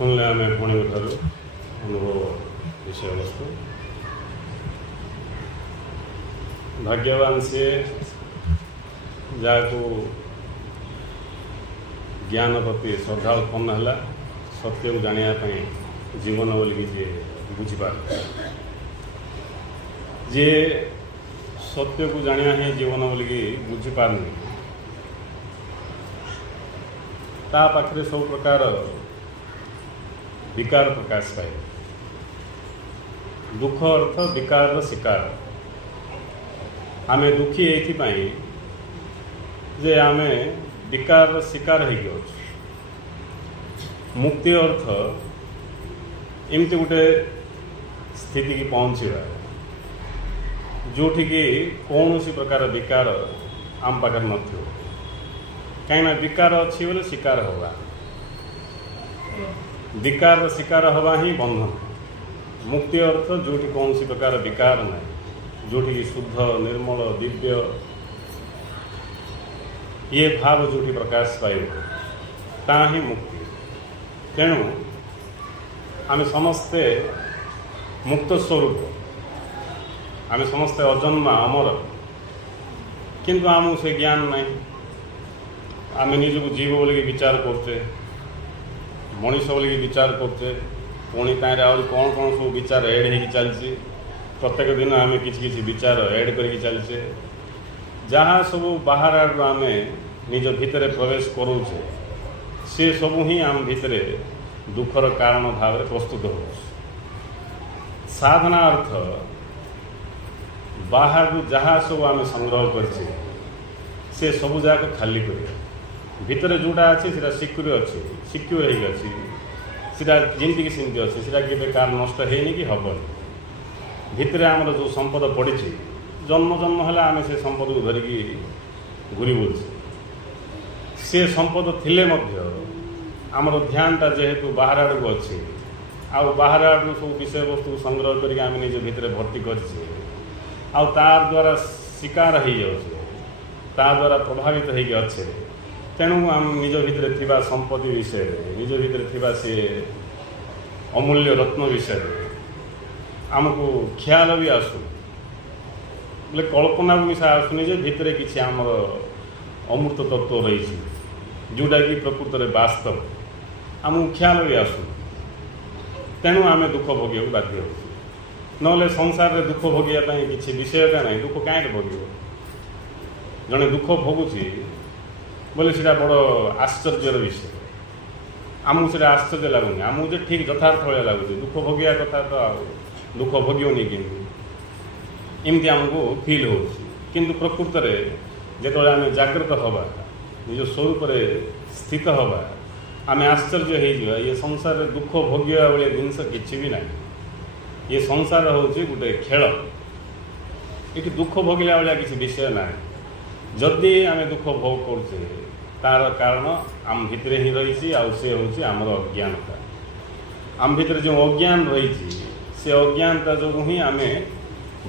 ଶୁଣିଲେ ଆମେ ପୁଣି ଠାରୁ ଅନୁଭବ ବିଷୟବସ୍ତୁ। ଭାଗ୍ୟବାନ ସିଏ ଯାହାକୁ ଜ୍ଞାନ ପ୍ରତି ଶ୍ରଦ୍ଧା ଉତ୍ପନ୍ନ ହେଲା, ସତ୍ୟକୁ ଜାଣିବା ପାଇଁ ଜୀବନ ବୋଲିକି ଯିଏ ବୁଝିପାରିଲା, ଯିଏ ସତ୍ୟକୁ ଜାଣିବା ହିଁ ଜୀବନ ବୋଲିକି ବୁଝିପାରୁନି, ତା ପାଖରେ ସବୁ ପ୍ରକାର ବିକାର ପ୍ରକାଶ ପାଏ। ଦୁଃଖ ଅର୍ଥ ବିକାରର ଶିକାର। ଆମେ ଦୁଃଖୀ ଏଇଥିପାଇଁ ଯେ ଆମେ ବିକାରର ଶିକାର ହେଇକି ଅଛୁ। ମୁକ୍ତି ଅର୍ଥ ଏମିତି ଗୋଟେ ସ୍ଥିତିକି ପହଞ୍ଚିବା ଯେଉଁଠିକି କୌଣସି ପ୍ରକାର ବିକାର ଆମ ପାଖରେ ନଥିବ। କାହିଁକିନା ବିକାର ଅଛି ବୋଲେ ଶିକାର ହେବା, ବିକାରର ଶିକାର ହେବା ହିଁ ବନ୍ଧନ। ମୁକ୍ତି ଅର୍ଥ ଯେଉଁଠି କୌଣସି ପ୍ରକାର ବିକାର ନାହିଁ, ଯେଉଁଠିକି ଶୁଦ୍ଧ ନିର୍ମଳ ଦିବ୍ୟ ଇଏ ଭାବ ଯେଉଁଠି ପ୍ରକାଶ ପାଇବ, ତାହା ହିଁ ମୁକ୍ତି। ତେଣୁ ଆମେ ସମସ୍ତେ ମୁକ୍ତ ସ୍ୱରୂପ, ଆମେ ସମସ୍ତେ ଅଜନ୍ମା ଅମର, କିନ୍ତୁ ଆମକୁ ସେ ଜ୍ଞାନ ନାହିଁ। ଆମେ ନିଜକୁ ଜୀବ ବୋଲିକି ବିଚାର କରୁଛେ, ମଣିଷ ବୋଲିକି ବିଚାର କରୁଛେ, ପୁଣି ତାହିଁରେ ଆହୁରି କ'ଣ କ'ଣ ସବୁ ବିଚାର ଏଡ଼୍ ହେଇକି ଚାଲିଛି। ପ୍ରତ୍ୟେକ ଦିନ ଆମେ କିଛି କିଛି ବିଚାର ଏଡ଼୍ କରିକି ଚାଲିଛେ। ଯାହା ସବୁ ବାହାର ଆଡ଼ୁ ଆମେ ନିଜ ଭିତରେ ପ୍ରବେଶ କରୁଛେ, ସେ ସବୁ ହିଁ ଆମ ଭିତରେ ଦୁଃଖର କାରଣ ଭାବରେ ପ୍ରସ୍ତୁତ ହେଉଛି। ସାଧନା ଅର୍ଥ ବାହାରୁ ଯାହା ସବୁ ଆମେ ସଂଗ୍ରହ କରିଛେ ସେ ସବୁ ଯାକ ଖାଲି କରିବା। ଭିତରେ ଯେଉଁଟା ଅଛି ସେଇଟା ସିକ୍ୟୁର ଅଛି, ସିକ୍ୟୁର ହେଇକି ଅଛି, ସେଇଟା ଯେମିତିକି ସେମିତି ଅଛି, ସେଇଟା କେବେ କାହାର ନଷ୍ଟ ହେଇନି କି ହେବନି। ଭିତରେ ଆମର ଯେଉଁ ସମ୍ପଦ ପଡ଼ିଛି, ଜନ୍ମ ଜନ୍ମ ହେଲା ଆମେ ସେ ସମ୍ପଦକୁ ଧରିକି ଘୁରି ବୁଲୁଛେ। ସେ ସମ୍ପଦ ଥିଲେ ମଧ୍ୟ ଆମର ଧ୍ୟାନଟା ଯେହେତୁ ବାହାର ଆଡ଼କୁ ଅଛି, ଆଉ ବାହାର ଆଡ଼କୁ ସବୁ ବିଷୟବସ୍ତୁ ସଂଗ୍ରହ କରିକି ଆମେ ନିଜ ଭିତରେ ଭର୍ତ୍ତି କରିଛେ, ଆଉ ତା ଦ୍ୱାରା ଶିକାର ହେଇଯାଉଛେ, ତା ଦ୍ୱାରା ପ୍ରଭାବିତ ହେଇକି ଅଛେ। ତେଣୁ ଆମ ନିଜ ଭିତରେ ଥିବା ସମ୍ପତ୍ତି ବିଷୟରେ, ନିଜ ଭିତରେ ଥିବା ସେ ଅମୂଲ୍ୟ ରତ୍ନ ବିଷୟରେ ଆମକୁ ଖ୍ୟାଲ ବି ଆସୁନି, ବୋଲେ କଳ୍ପନାକୁ ମିଶା ଆସୁନି ଯେ ଭିତରେ କିଛି ଆମର ଅମୃତ ତତ୍ତ୍ୱ ରହିଛି, ଯେଉଁଟାକି ପ୍ରକୃତରେ ବାସ୍ତବ। ଆମକୁ ଖ୍ୟାଲ ବି ଆସୁନି। ତେଣୁ ଆମେ ଦୁଃଖ ଭୋଗିବାକୁ ବାଧ୍ୟ ହେଉଛୁ। ନହେଲେ ସଂସାରରେ ଦୁଃଖ ଭୋଗିବା ପାଇଁ କିଛି ବିଷୟଟା ନାହିଁ। ଦୁଃଖ କାହିଁକି ଭୋଗିବ? ଜଣେ ଦୁଃଖ ଭୋଗୁଛି ବୋଲେ ସେଇଟା ବଡ଼ ଆଶ୍ଚର୍ଯ୍ୟର ବିଷୟ। ଆମକୁ ସେଇଟା ଆଶ୍ଚର୍ଯ୍ୟ ଲାଗୁନି, ଆମକୁ ଯେ ଠିକ୍ ଯଥାର୍ଥ ଭଳିଆ ଲାଗୁଛି। ଦୁଃଖ ଭୋଗିବା କଥା ତ ଆଉ ଦୁଃଖ ଭୋଗିବନି କେମିତି, ଏମିତି ଆମକୁ ଫିଲ୍ ହେଉଛି। କିନ୍ତୁ ପ୍ରକୃତରେ ଯେତେବେଳେ ଆମେ ଜାଗ୍ରତ ହେବା, ନିଜ ସ୍ୱରୂପରେ ସ୍ଥିତ ହେବା, ଆମେ ଆଶ୍ଚର୍ଯ୍ୟ ହେଇଯିବା ଏ ସଂସାରରେ ଦୁଃଖ ଭୋଗିବା ଭଳିଆ ଜିନିଷ କିଛି ବି ନାହିଁ। ଏ ସଂସାର ହେଉଛି ଗୋଟେ ଖେଳ। ଏଠି ଦୁଃଖ ଭୋଗିଲା ଭଳିଆ କିଛି ବିଷୟ ନାହିଁ। ଯଦି ଆମେ ଦୁଃଖ ଭୋଗ କରୁଛେ ତା'ର କାରଣ ଆମ ଭିତରେ ହିଁ ରହିଛି, ଆଉ ସେ ହେଉଛି ଆମର ଅଜ୍ଞାନତା। ଆମ ଭିତରେ ଯେଉଁ ଅଜ୍ଞାନ ରହିଛି, ସେ ଅଜ୍ଞାନତା ଯୋଗୁଁ ହିଁ ଆମେ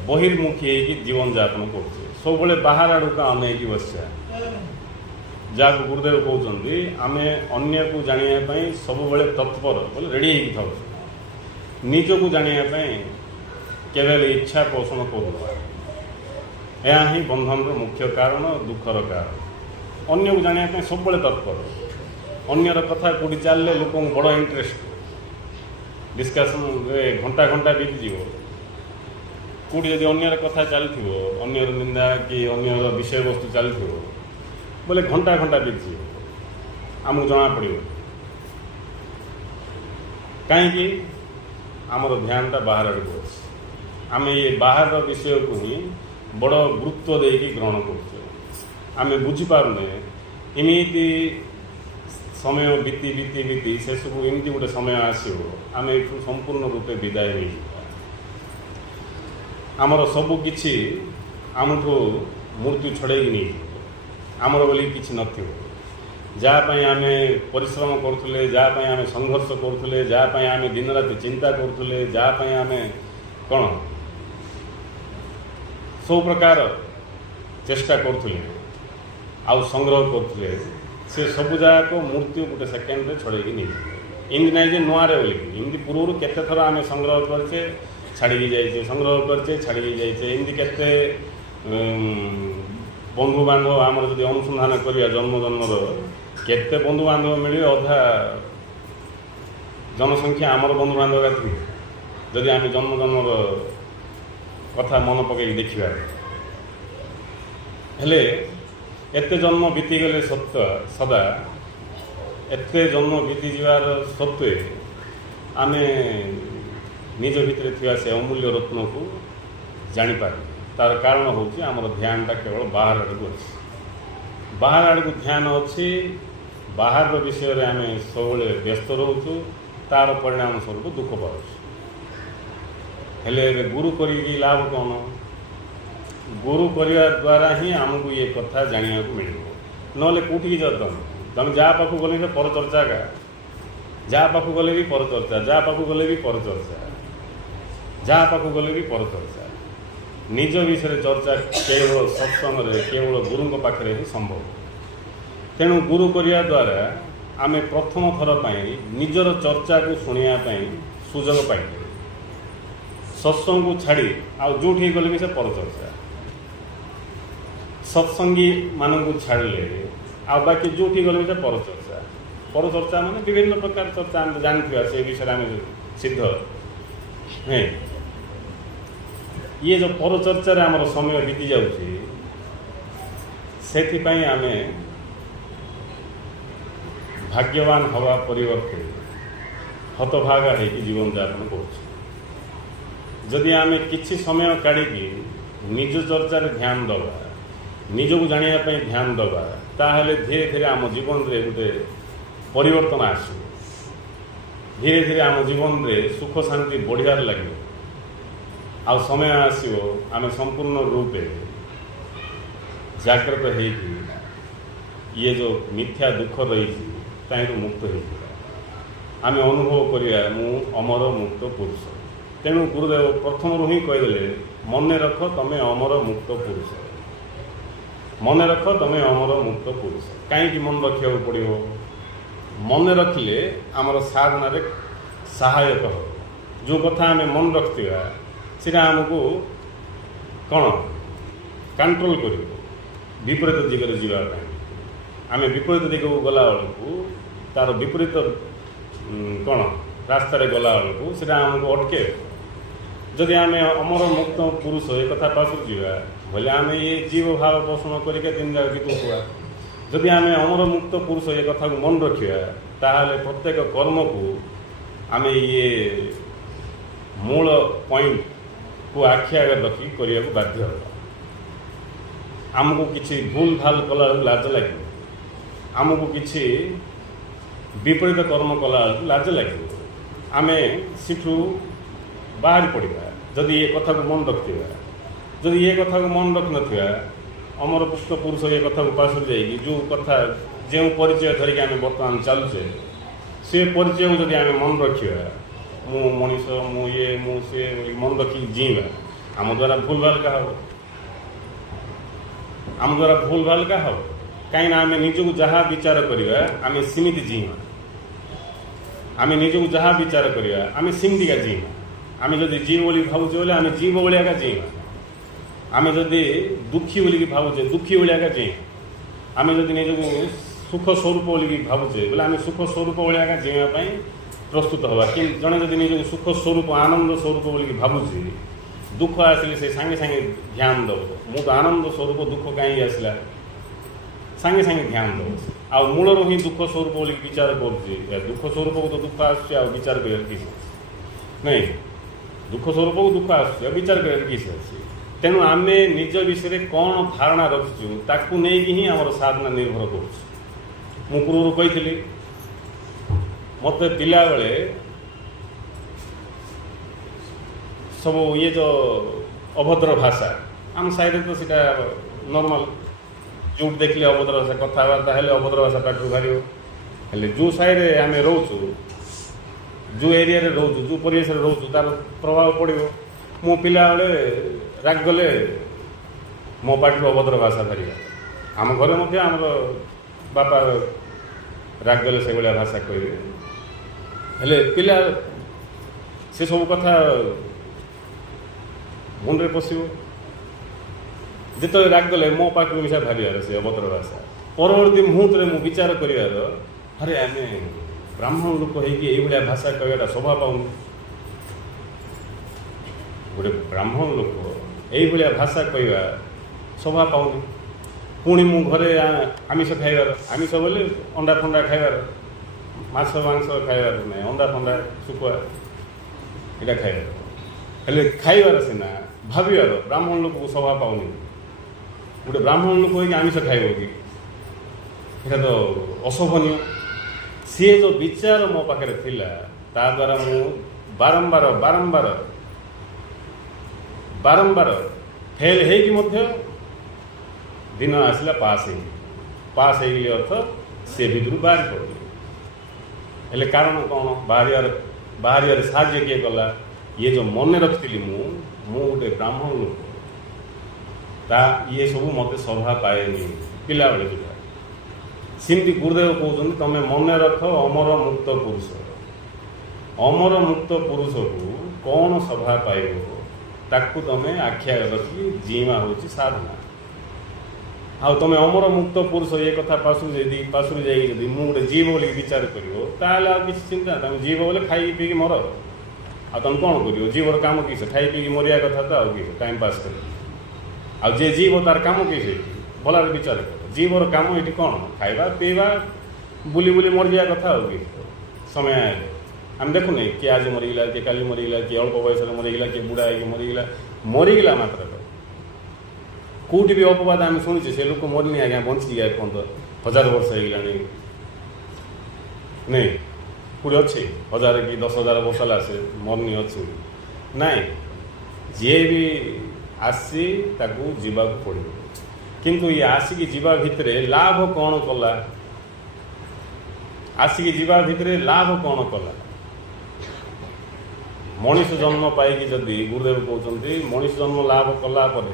ବହିର୍ମୁଖୀ ହେଇକି ଜୀବନଯାପନ କରୁଛେ। ସବୁବେଳେ ବାହାର ଆଡ଼କୁ ଅନେଇକି ବସିବା, ଯାହାକୁ ଗୁରୁଦେବ କହୁଛନ୍ତି ଆମେ ଅନ୍ୟକୁ ଜାଣିବା ପାଇଁ ସବୁବେଳେ ତତ୍ପର, ବୋଲେ ରେଡ଼ି ହେଇକି ଥାଉଛୁ। ନିଜକୁ ଜାଣିବା ପାଇଁ କେବେ ଇଚ୍ଛା ପୋଷଣ କରୁନୁ। ଏହା ହିଁ ବନ୍ଧନର ମୁଖ୍ୟ କାରଣ, ଦୁଃଖର କାରଣ। ଅନ୍ୟକୁ ଜାଣିବା ପାଇଁ ସବୁବେଳେ ତତ୍ପର। ଅନ୍ୟର କଥା କେଉଁଠି ଚାଲିଲେ ଲୋକଙ୍କୁ ବଡ଼ ଇଣ୍ଟରେଷ୍ଟ, ଡିସ୍କସନ୍ରେ ଘଣ୍ଟା ଘଣ୍ଟା ବିତିଯିବ। କେଉଁଠି ଯଦି ଅନ୍ୟର କଥା ଚାଲିଥିବ, ଅନ୍ୟର ନିନ୍ଦା କି ଅନ୍ୟର ବିଷୟବସ୍ତୁ ଚାଲିଥିବ, ବୋଲେ ଘଣ୍ଟା ଘଣ୍ଟା ବିତିଯିବ, ଆମକୁ ଜଣାପଡ଼ିବ। କାହିଁକି? ଆମର ଧ୍ୟାନଟା ବାହାର ଆଡ଼କୁ ଅଛି। ଆମେ ଏ ବାହାରର ବିଷୟକୁ ହିଁ ବଡ଼ ଗୁରୁତ୍ୱ ଦେଇକି ଗ୍ରହଣ କରୁଛେ। ଆମେ ବୁଝିପାରୁନେ ଏମିତି ସମୟ ବିତି ବିତି ବିତି ଶେଷକୁ ଏମିତି ଗୋଟେ ସମୟ ଆସିବ, ଆମେ ଏଠୁ ସମ୍ପୂର୍ଣ୍ଣ ରୂପେ ବିଦାୟ ନେଇଯିବା। ଆମର ସବୁ କିଛି ଆମଠୁ ମୃତ୍ୟୁ ଛଡ଼େଇକି ନେଇଯିବ। ଆମର ବୋଲି କିଛି ନଥିବ। ଯାହା ପାଇଁ ଆମେ ପରିଶ୍ରମ କରୁଥିଲେ, ଯାହା ପାଇଁ ଆମେ ସଂଘର୍ଷ କରୁଥିଲେ, ଯାହା ପାଇଁ ଆମେ ଦିନରାତି ଚିନ୍ତା କରୁଥିଲେ, ଯାହା ପାଇଁ ଆମେ କ'ଣ ସବୁ ପ୍ରକାର ଚେଷ୍ଟା କରୁଥିଲେ ଆଉ ସଂଗ୍ରହ କରୁଥିଲେ, ସେ ସବୁ ଯାକ ମୃତ୍ୟୁ ଗୋଟେ ସେକେଣ୍ଡରେ ଛଡ଼େଇକି ନେଇଯିବ। ଏମିତି ନାହିଁ ଯେ ନୂଆରେ ବୋଲିକି, ଏମିତି ପୂର୍ବରୁ କେତେ ଥର ଆମେ ସଂଗ୍ରହ କରିଛେ ଛାଡ଼ିକି ଯାଇଛେ, ସଂଗ୍ରହ କରିଛେ ଛାଡ଼ିକି ଯାଇଛେ। ଏମିତି କେତେ ବନ୍ଧୁବାନ୍ଧବ ଆମର ଯଦି ଅନୁସନ୍ଧାନ କରିବା ଜନ୍ମ ଜନ୍ମର କେତେ ବନ୍ଧୁବାନ୍ଧବ ମିଳିବେ, ଅଧା ଜନସଂଖ୍ୟା ଆମର ବନ୍ଧୁବାନ୍ଧବ ଥିବେ ଯଦି ଆମେ ଜନ୍ମ ଜନ୍ମର କଥା ମନେ ପକାଇକି ଦେଖିବା। ହେଲେ ଏତେ ଜନ୍ମ ବିତିଗଲେ ସଦା ଏତେ ଜନ୍ମ ବିତିଯିବାର ସତ୍ତ୍ୱେ ଆମେ ନିଜ ଭିତରେ ଥିବା ସେ ଅମୂଲ୍ୟ ରତ୍ନକୁ ଜାଣିପାରୁ। ତାର କାରଣ ହେଉଛି ଆମର ଧ୍ୟାନଟା କେବଳ ବାହାର ଆଡ଼କୁ ଅଛି। ବାହାର ଆଡ଼କୁ ଧ୍ୟାନ ଅଛି, ବାହାରର ବିଷୟରେ ଆମେ ସବୁବେଳେ ବ୍ୟସ୍ତ ରହୁଛୁ, ତାର ପରିଣାମ ସ୍ୱରୂପ ଦୁଃଖ ପାଉଛୁ। ହେଲେ ଏବେ ଗୁରୁ କରିକି ଲାଭ କ'ଣ? ଗୁରୁ କରିବା ଦ୍ୱାରା ହିଁ ଆମକୁ ଏ କଥା ଜାଣିବାକୁ ମିଳିବ। ନହେଲେ କେଉଁଠିକି ଯାଅ ତମେ ଯାହା ପାଖକୁ ଗଲେ ବି ପରଚର୍ଚ୍ଚା ଏକା, ଯାହା ପାଖକୁ ଗଲେ ବି ପରଚର୍ଚ୍ଚା, ଯାହା ପାଖକୁ ଗଲେ ବି ପରଚର୍ଚ୍ଚା, ଯାହା ପାଖକୁ ଗଲେ ବି ପରଚର୍ଚ୍ଚା। ନିଜ ବିଷୟରେ ଚର୍ଚ୍ଚା କେବଳ ସତ୍ସଙ୍ଗରେ, କେବଳ ଗୁରୁଙ୍କ ପାଖରେ ହିଁ ସମ୍ଭବ। ତେଣୁ ଗୁରୁ କରିବା ଦ୍ୱାରା ଆମେ ପ୍ରଥମ ଥର ପାଇଁ ନିଜର ଚର୍ଚ୍ଚାକୁ ଶୁଣିବା ପାଇଁ ସୁଯୋଗ ପାଇପାରିବୁ। ସତ୍ସଙ୍ଗକୁ ଛାଡ଼ି ଆଉ ଯେଉଁଠିକି ଗଲେ ବି ସେ ପରଚର୍ଚ୍ଚା। ସତ୍ସଙ୍ଗୀମାନଙ୍କୁ ଛାଡ଼ିଲେ ଆଉ ବାକି ଯେଉଁଠି ଗଲେ ବି ସେ ପରଚର୍ଚ୍ଚା। ପରଚର୍ଚ୍ଚା ମାନେ ବିଭିନ୍ନ ପ୍ରକାର ଚର୍ଚ୍ଚା ଆମେ ଜାଣିଥିବା, ସେ ବିଷୟରେ ଆମେ ସିଦ୍ଧ ନାଇଁ। ଇଏ ଯେଉଁ ପରଚର୍ଚ୍ଚାରେ ଆମର ସମୟ ବିତି ଯାଉଛି, ସେଥିପାଇଁ ଆମେ ଭାଗ୍ୟବାନ ହେବା ପରିବର୍ତ୍ତେ ହତଭାଗା ହେଇକି ଜୀବନଯାପନ କରୁଛୁ। ଯଦି ଆମେ କିଛି ସମୟ କାଢ଼ିକି ନିଜ ଚର୍ଚ୍ଚାରେ ଧ୍ୟାନ ଦେବା, ନିଜକୁ ଜାଣିବା ପାଇଁ ଧ୍ୟାନ ଦେବା, ତାହେଲେ ଧୀରେ ଧୀରେ ଆମ ଜୀବନରେ ଗୋଟେ ପରିବର୍ତ୍ତନ ଆସିବ। ଧୀରେ ଧୀରେ ଆମ ଜୀବନରେ ସୁଖ ଶାନ୍ତି ବଢ଼ିବାରେ ଲାଗିବ। ଆଉ ସମୟ ଆସିବ ଆମେ ସମ୍ପୂର୍ଣ୍ଣ ରୂପେ ଜାଗ୍ରତ ହେଇକି ଇଏ ଯେଉଁ ମିଥ୍ୟା ଦୁଃଖ ରହିଛି ତାହିଁରୁ ମୁକ୍ତ ହେଇଯିବା। ଆମେ ଅନୁଭବ କରିବା ମୁଁ ଅମର ମୁକ୍ତ ପୁରୁଷ। ତେଣୁ ଗୁରୁଦେବ ପ୍ରଥମରୁ ହିଁ କହିଦେଲେ, ମନେ ରଖ ତମେ ଅମର ମୁକ୍ତ ପୁରୁଷ, ମନେ ରଖ ତମେ ଅମର ମୁକ୍ତ ପୁରୁଷ। କାହିଁକି ମନେ ରଖିବାକୁ ପଡ଼ିବ? ମନେ ରଖିଲେ ଆମର ସାଧନାରେ ସହାୟକ ହେବ। ଯେଉଁ କଥା ଆମେ ମନେ ରଖିଥିବା ସେଇଟା ଆମକୁ କ'ଣ କଣ୍ଟ୍ରୋଲ କରିବ ବିପରୀତ ଦିଗରେ ଯିବା ପାଇଁ। ଆମେ ବିପରୀତ ଦିଗକୁ ଗଲାବେଳକୁ ତା'ର ବିପରୀତ କ'ଣ ରାସ୍ତାରେ ଗଲାବେଳକୁ ସେଇଟା ଆମକୁ ଅଟକେ। ଯଦି ଆମେ ଅମର ମୁକ୍ତ ପୁରୁଷ ଏ କଥା ପାଖକୁ ଯିବା ବୋଲେ ଆମେ ଏ ଜୀବ ଭାବ ପୋଷଣ କରିକି ଦିନ ଯାକ ବିତୁଥିବା। ଯଦି ଆମେ ଅମର ମୁକ୍ତ ପୁରୁଷ ଏ କଥାକୁ ମନେ ରଖିବା ତାହେଲେ ପ୍ରତ୍ୟେକ କର୍ମକୁ ଆମେ ଇଏ ମୂଳ ପଏଣ୍ଟକୁ ଆଖି ଆଗରେ ରଖି କରିବାକୁ ବାଧ୍ୟ ହେବା। ଆମକୁ କିଛି ଭୁଲ ଭାଲ କଲାବେଳକୁ ଲାଜ ଲାଗିବ, ଆମକୁ କିଛି ବିପରୀତ କର୍ମ କଲାବେଳକୁ ଲାଜ ଲାଗିବ। ଆମେ ସେଠୁ ବାହାରି ପଡ଼ିବା ଯଦି ଏ କଥାକୁ ମନେ ରଖିଥିବା। ଯଦି ଏ କଥାକୁ ମନେ ରଖିନଥିବା, ଅମର ପୁଷ୍ପ ପୁରୁଷ ଏ କଥାକୁ ପାଶରୁ ଯାଇକି ଯେଉଁ କଥା ଯେଉଁ ପରିଚୟ ଧରିକି ଆମେ ବର୍ତ୍ତମାନ ଚାଲୁଛେ ସେ ପରିଚୟକୁ ଯଦି ଆମେ ମନେ ରଖିବା, ମୁଁ ମଣିଷ, ମୁଁ ଇଏ, ମୁଁ ସେ ମନେ ରଖିକି ଜିଇବା, ଆମ ଦ୍ୱାରା ଭୁଲ ଭାଲ କାହା ହେବ? ଆମ ଦ୍ୱାରା ଭୁଲ ଭାଲ କାହା ହେବ? କାହିଁକିନା ଆମେ ନିଜକୁ ଯାହା ବିଚାର କରିବା ଆମେ ସେମିତି ଜିଇବା। ଆମେ ନିଜକୁ ଯାହା ବିଚାର କରିବା ଆମେ ସେମିତିକା ଜିଇବା। ଆମେ ଯଦି ଜୀବ ବୋଲି ଭାବୁଛେ ବୋଲେ ଆମେ ଜୀବ ଭଳିଆ ଏକା ଜିଇବା। ଆମେ ଯଦି ଦୁଃଖୀ ବୋଲିକି ଭାବୁଛେ ଦୁଃଖୀ ଭଳିଆ ଏକା ଜିଇବା। ଆମେ ଯଦି ନିଜକୁ ସୁଖ ସ୍ୱରୂପ ବୋଲିକି ଭାବୁଛେ ବୋଲେ ଆମେ ସୁଖ ସ୍ୱରୂପ ଭଳିଆ ଏକା ଜିଇବା ପାଇଁ ପ୍ରସ୍ତୁତ ହେବା। କିନ୍ତୁ ଜଣେ ଯଦି ନିଜକୁ ସୁଖ ସ୍ୱରୂପ ଆନନ୍ଦ ସ୍ୱରୂପ ବୋଲିକି ଭାବୁଛି, ଦୁଃଖ ଆସିଲେ ସେ ସାଙ୍ଗେ ସାଙ୍ଗେ ଧ୍ୟାନ ଦେବ, ମୁଁ ତ ଆନନ୍ଦ ସ୍ୱରୂପ, ଦୁଃଖ କାହିଁକି ଆସିଲା, ସାଙ୍ଗେ ସାଙ୍ଗେ ଧ୍ୟାନ ଦେବ। ଆଉ ମୂଳରୁ ହିଁ ଦୁଃଖ ସ୍ୱରୂପ ବୋଲିକି ବିଚାର କରୁଛି, ଦୁଃଖ ସ୍ୱରୂପକୁ ତ ଦୁଃଖ ଆସୁଛି, ଆଉ ବିଚାର କରିବାର କିଛି ଅଛି ନାଇଁ। ଦୁଃଖ ସ୍ୱରୂପକୁ ଦୁଃଖ ଆସୁଛି, ଆଉ ବିଚାର କରିବାର କିଛି ଅଛି। ତେଣୁ ଆମେ ନିଜ ବିଷୟରେ କ'ଣ ଧାରଣା ରଖିଛୁ ତାକୁ ନେଇକି ହିଁ ଆମର ସାଧନା ନିର୍ଭର କରୁଛି। ମୁଁ ପୂର୍ବରୁ କହିଥିଲି ମୋତେ ପିଲାବେଳେ ସବୁ ଇଏ ଯେଉଁ ଅଭଦ୍ର ଭାଷା, ଆମ ସାହିରେ ତ ସେଇଟା ନର୍ମାଲ, ଯେଉଁଠି ଦେଖିଲେ ଅଭଦ୍ର ଭାଷା, କଥାବାର୍ତ୍ତା ହେଲେ ଅଭଦ୍ର ଭାଷା ପାଟିରୁ ବାହାରିବ। ହେଲେ ଯେଉଁ ସାହିରେ ଆମେ ରହୁଛୁ, ଯେଉଁ ଏରିଆରେ ରହୁଛୁ, ଯେଉଁ ପରିବେଶରେ ରହୁଛୁ ତା'ର ପ୍ରଭାବ ପଡ଼ିବ। ମୁଁ ପିଲାବେଳେ ରାଗ ଗଲେ ମୋ ପାଟିରୁ ଅଭଦ୍ର ଭାଷା ବାହାରିବ। ଆମ ଘରେ ମଧ୍ୟ ଆମର ବାପା ରାଗ ଗଲେ ସେଭଳିଆ ଭାଷା କହିବେ। ହେଲେ ପିଲା ସେ ସବୁ କଥା ମୁଣ୍ଡରେ ପଶିବ। ଯେତେବେଳେ ରାଗ ଗଲେ ମୋ ପାଖକୁ ମିଶା ଭାବିବାର ସେ ଅଭଦ୍ର ଭାଷା। ପରବର୍ତ୍ତୀ ମୁହୂର୍ତ୍ତରେ ମୁଁ ବିଚାର କରିବାର ଆରେ ଆମେ ବ୍ରାହ୍ମଣ ଲୋକ ହେଇକି ଏଇଭଳିଆ ଭାଷା କହିବାଟା ଶୋଭା ପାଉନି। ଗୋଟେ ବ୍ରାହ୍ମଣ ଲୋକ ଏଇଭଳିଆ ଭାଷା କହିବା ଶୋଭା ପାଉନି। ପୁଣି ମୁଁ ଘରେ ଆମିଷ ଖାଇବାର, ଆମିଷ ବୋଲି ଅଣ୍ଡା ଫଣ୍ଡା ଖାଇବାର, ମାଛ ମାଂସ ଖାଇବାର ନାହିଁ, ଅଣ୍ଡା ଫଣ୍ଡା ଶୁଖୁଆ ଏଇଟା ଖାଇବାର। ହେଲେ ଖାଇବାର ସିନା, ଭାବିବାର ବ୍ରାହ୍ମଣ ଲୋକକୁ ଶୋଭା ପାଉନି। ଗୋଟେ ବ୍ରାହ୍ମଣ ଲୋକ ହେଇକି ଆମିଷ ଖାଇବ କି? ଏଇଟା ତ ଅଶୋଭନୀୟ। ସିଏ ଯେଉଁ ବିଚାର ମୋ ପାଖରେ ଥିଲା ତା ଦ୍ୱାରା ମୁଁ ବାରମ୍ବାର ଫେଲ୍ ହେଇକି ମଧ୍ୟ ଦିନ ଆସିଲା ପାସ୍ ହେଇଗଲି ଅର୍ଥ ସେ ଭିତରୁ ବାହାରି ପଡ଼ିଲି। ହେଲେ କାରଣ କ'ଣ? ବାହାରିବାରେ ସାହାଯ୍ୟ କିଏ କଲା? ଇଏ ଯେଉଁ ମନେ ରଖିଥିଲି ମୁଁ ଗୋଟେ ବ୍ରାହ୍ମଣ ଲୋକ, ଇଏ ସବୁ ମୋତେ ଶୋଭା ପାଏନି ପିଲାବେଳେ ଯୋଉଟା। ସେମିତି ଗୁରୁଦେବ କହୁଛନ୍ତି ତମେ ମନେ ରଖ ଅମର ମୁକ୍ତ ପୁରୁଷ। ଅମର ମୁକ୍ତ ପୁରୁଷକୁ କ'ଣ ଶୋଭା ପାଇବ ତାକୁ ତମେ ଆଖ୍ୟା ରଖି ଜିଇମା ହେଉଛି ସାଧନା। ଆଉ ତମେ ଅମର ମୁକ୍ତ ପୁରୁଷ ଏ କଥା ପାଶୁରୁ ଯାଇକି ଯଦି ମୁଁ ଗୋଟେ ଜୀବ ବୋଲିକି ବିଚାର କରିବ ତାହେଲେ ଆଉ କିଛି ଚିନ୍ତା। ତମେ ଜୀବ ବୋଲେ ଖାଇକି ପିଇକି ମର। ଆଉ ତମେ କ'ଣ କରିବ? ଜୀବର କାମ କିସ? ଖାଇ ପିଇକି ମରିବା କଥା ତ, ଆଉ କିସ ଟାଇମ୍ ପାସ୍ କରିବ। ଆଉ ଯେ ଜୀବ ତାର କାମ କିସ? ଭଲରେ ବିଚାର କର। ଜୀବର କାମ ଏଠି କ'ଣ? ଖାଇବା ପିଇବା, ବୁଲି ମରିଯିବା କଥା। ଆଉ କି ସମୟ ଆମେ ଦେଖୁନି କିଏ ଆଜି ମରିଗଲା, କିଏ କାଲି ମରିଗଲା, କିଏ ଅଳ୍ପ ବୟସରେ ମରିଗଲା, କିଏ ବୁଢ଼ା ହେଇକି ମରିଗଲା ମାତ୍ର କେଉଁଠି ବି ଅପବାଦ ଆମେ ଶୁଣିଛେ ସେ ଲୋକ ମରିନି ଆଜ୍ଞା, ବଞ୍ଚିକି ଏପର୍ଯ୍ୟନ୍ତ 1000 ବର୍ଷ ହେଇଗଲାଣି ନାଇଁ? କେଉଁଠି ଅଛି 1000 କି 10,000 ବର୍ଷ ହେଲା ସେ ମରିନି ଅଛି? ନାଇଁ, ଯିଏ ବି ଆସି ତାକୁ ଯିବାକୁ ପଡ଼ିବ। କିନ୍ତୁ ଇଏ ଆସିକି ଯିବା ଭିତରେ ଲାଭ କ'ଣ କଲା? ଆସିକି ଯିବା ଭିତରେ ଲାଭ କ'ଣ କଲା? ମଣିଷ ଜନ୍ମ ପାଇକି ଯଦି ଗୁରୁଦେବ କହୁଛନ୍ତି ମଣିଷ ଜନ୍ମ ଲାଭ କଲା ପରେ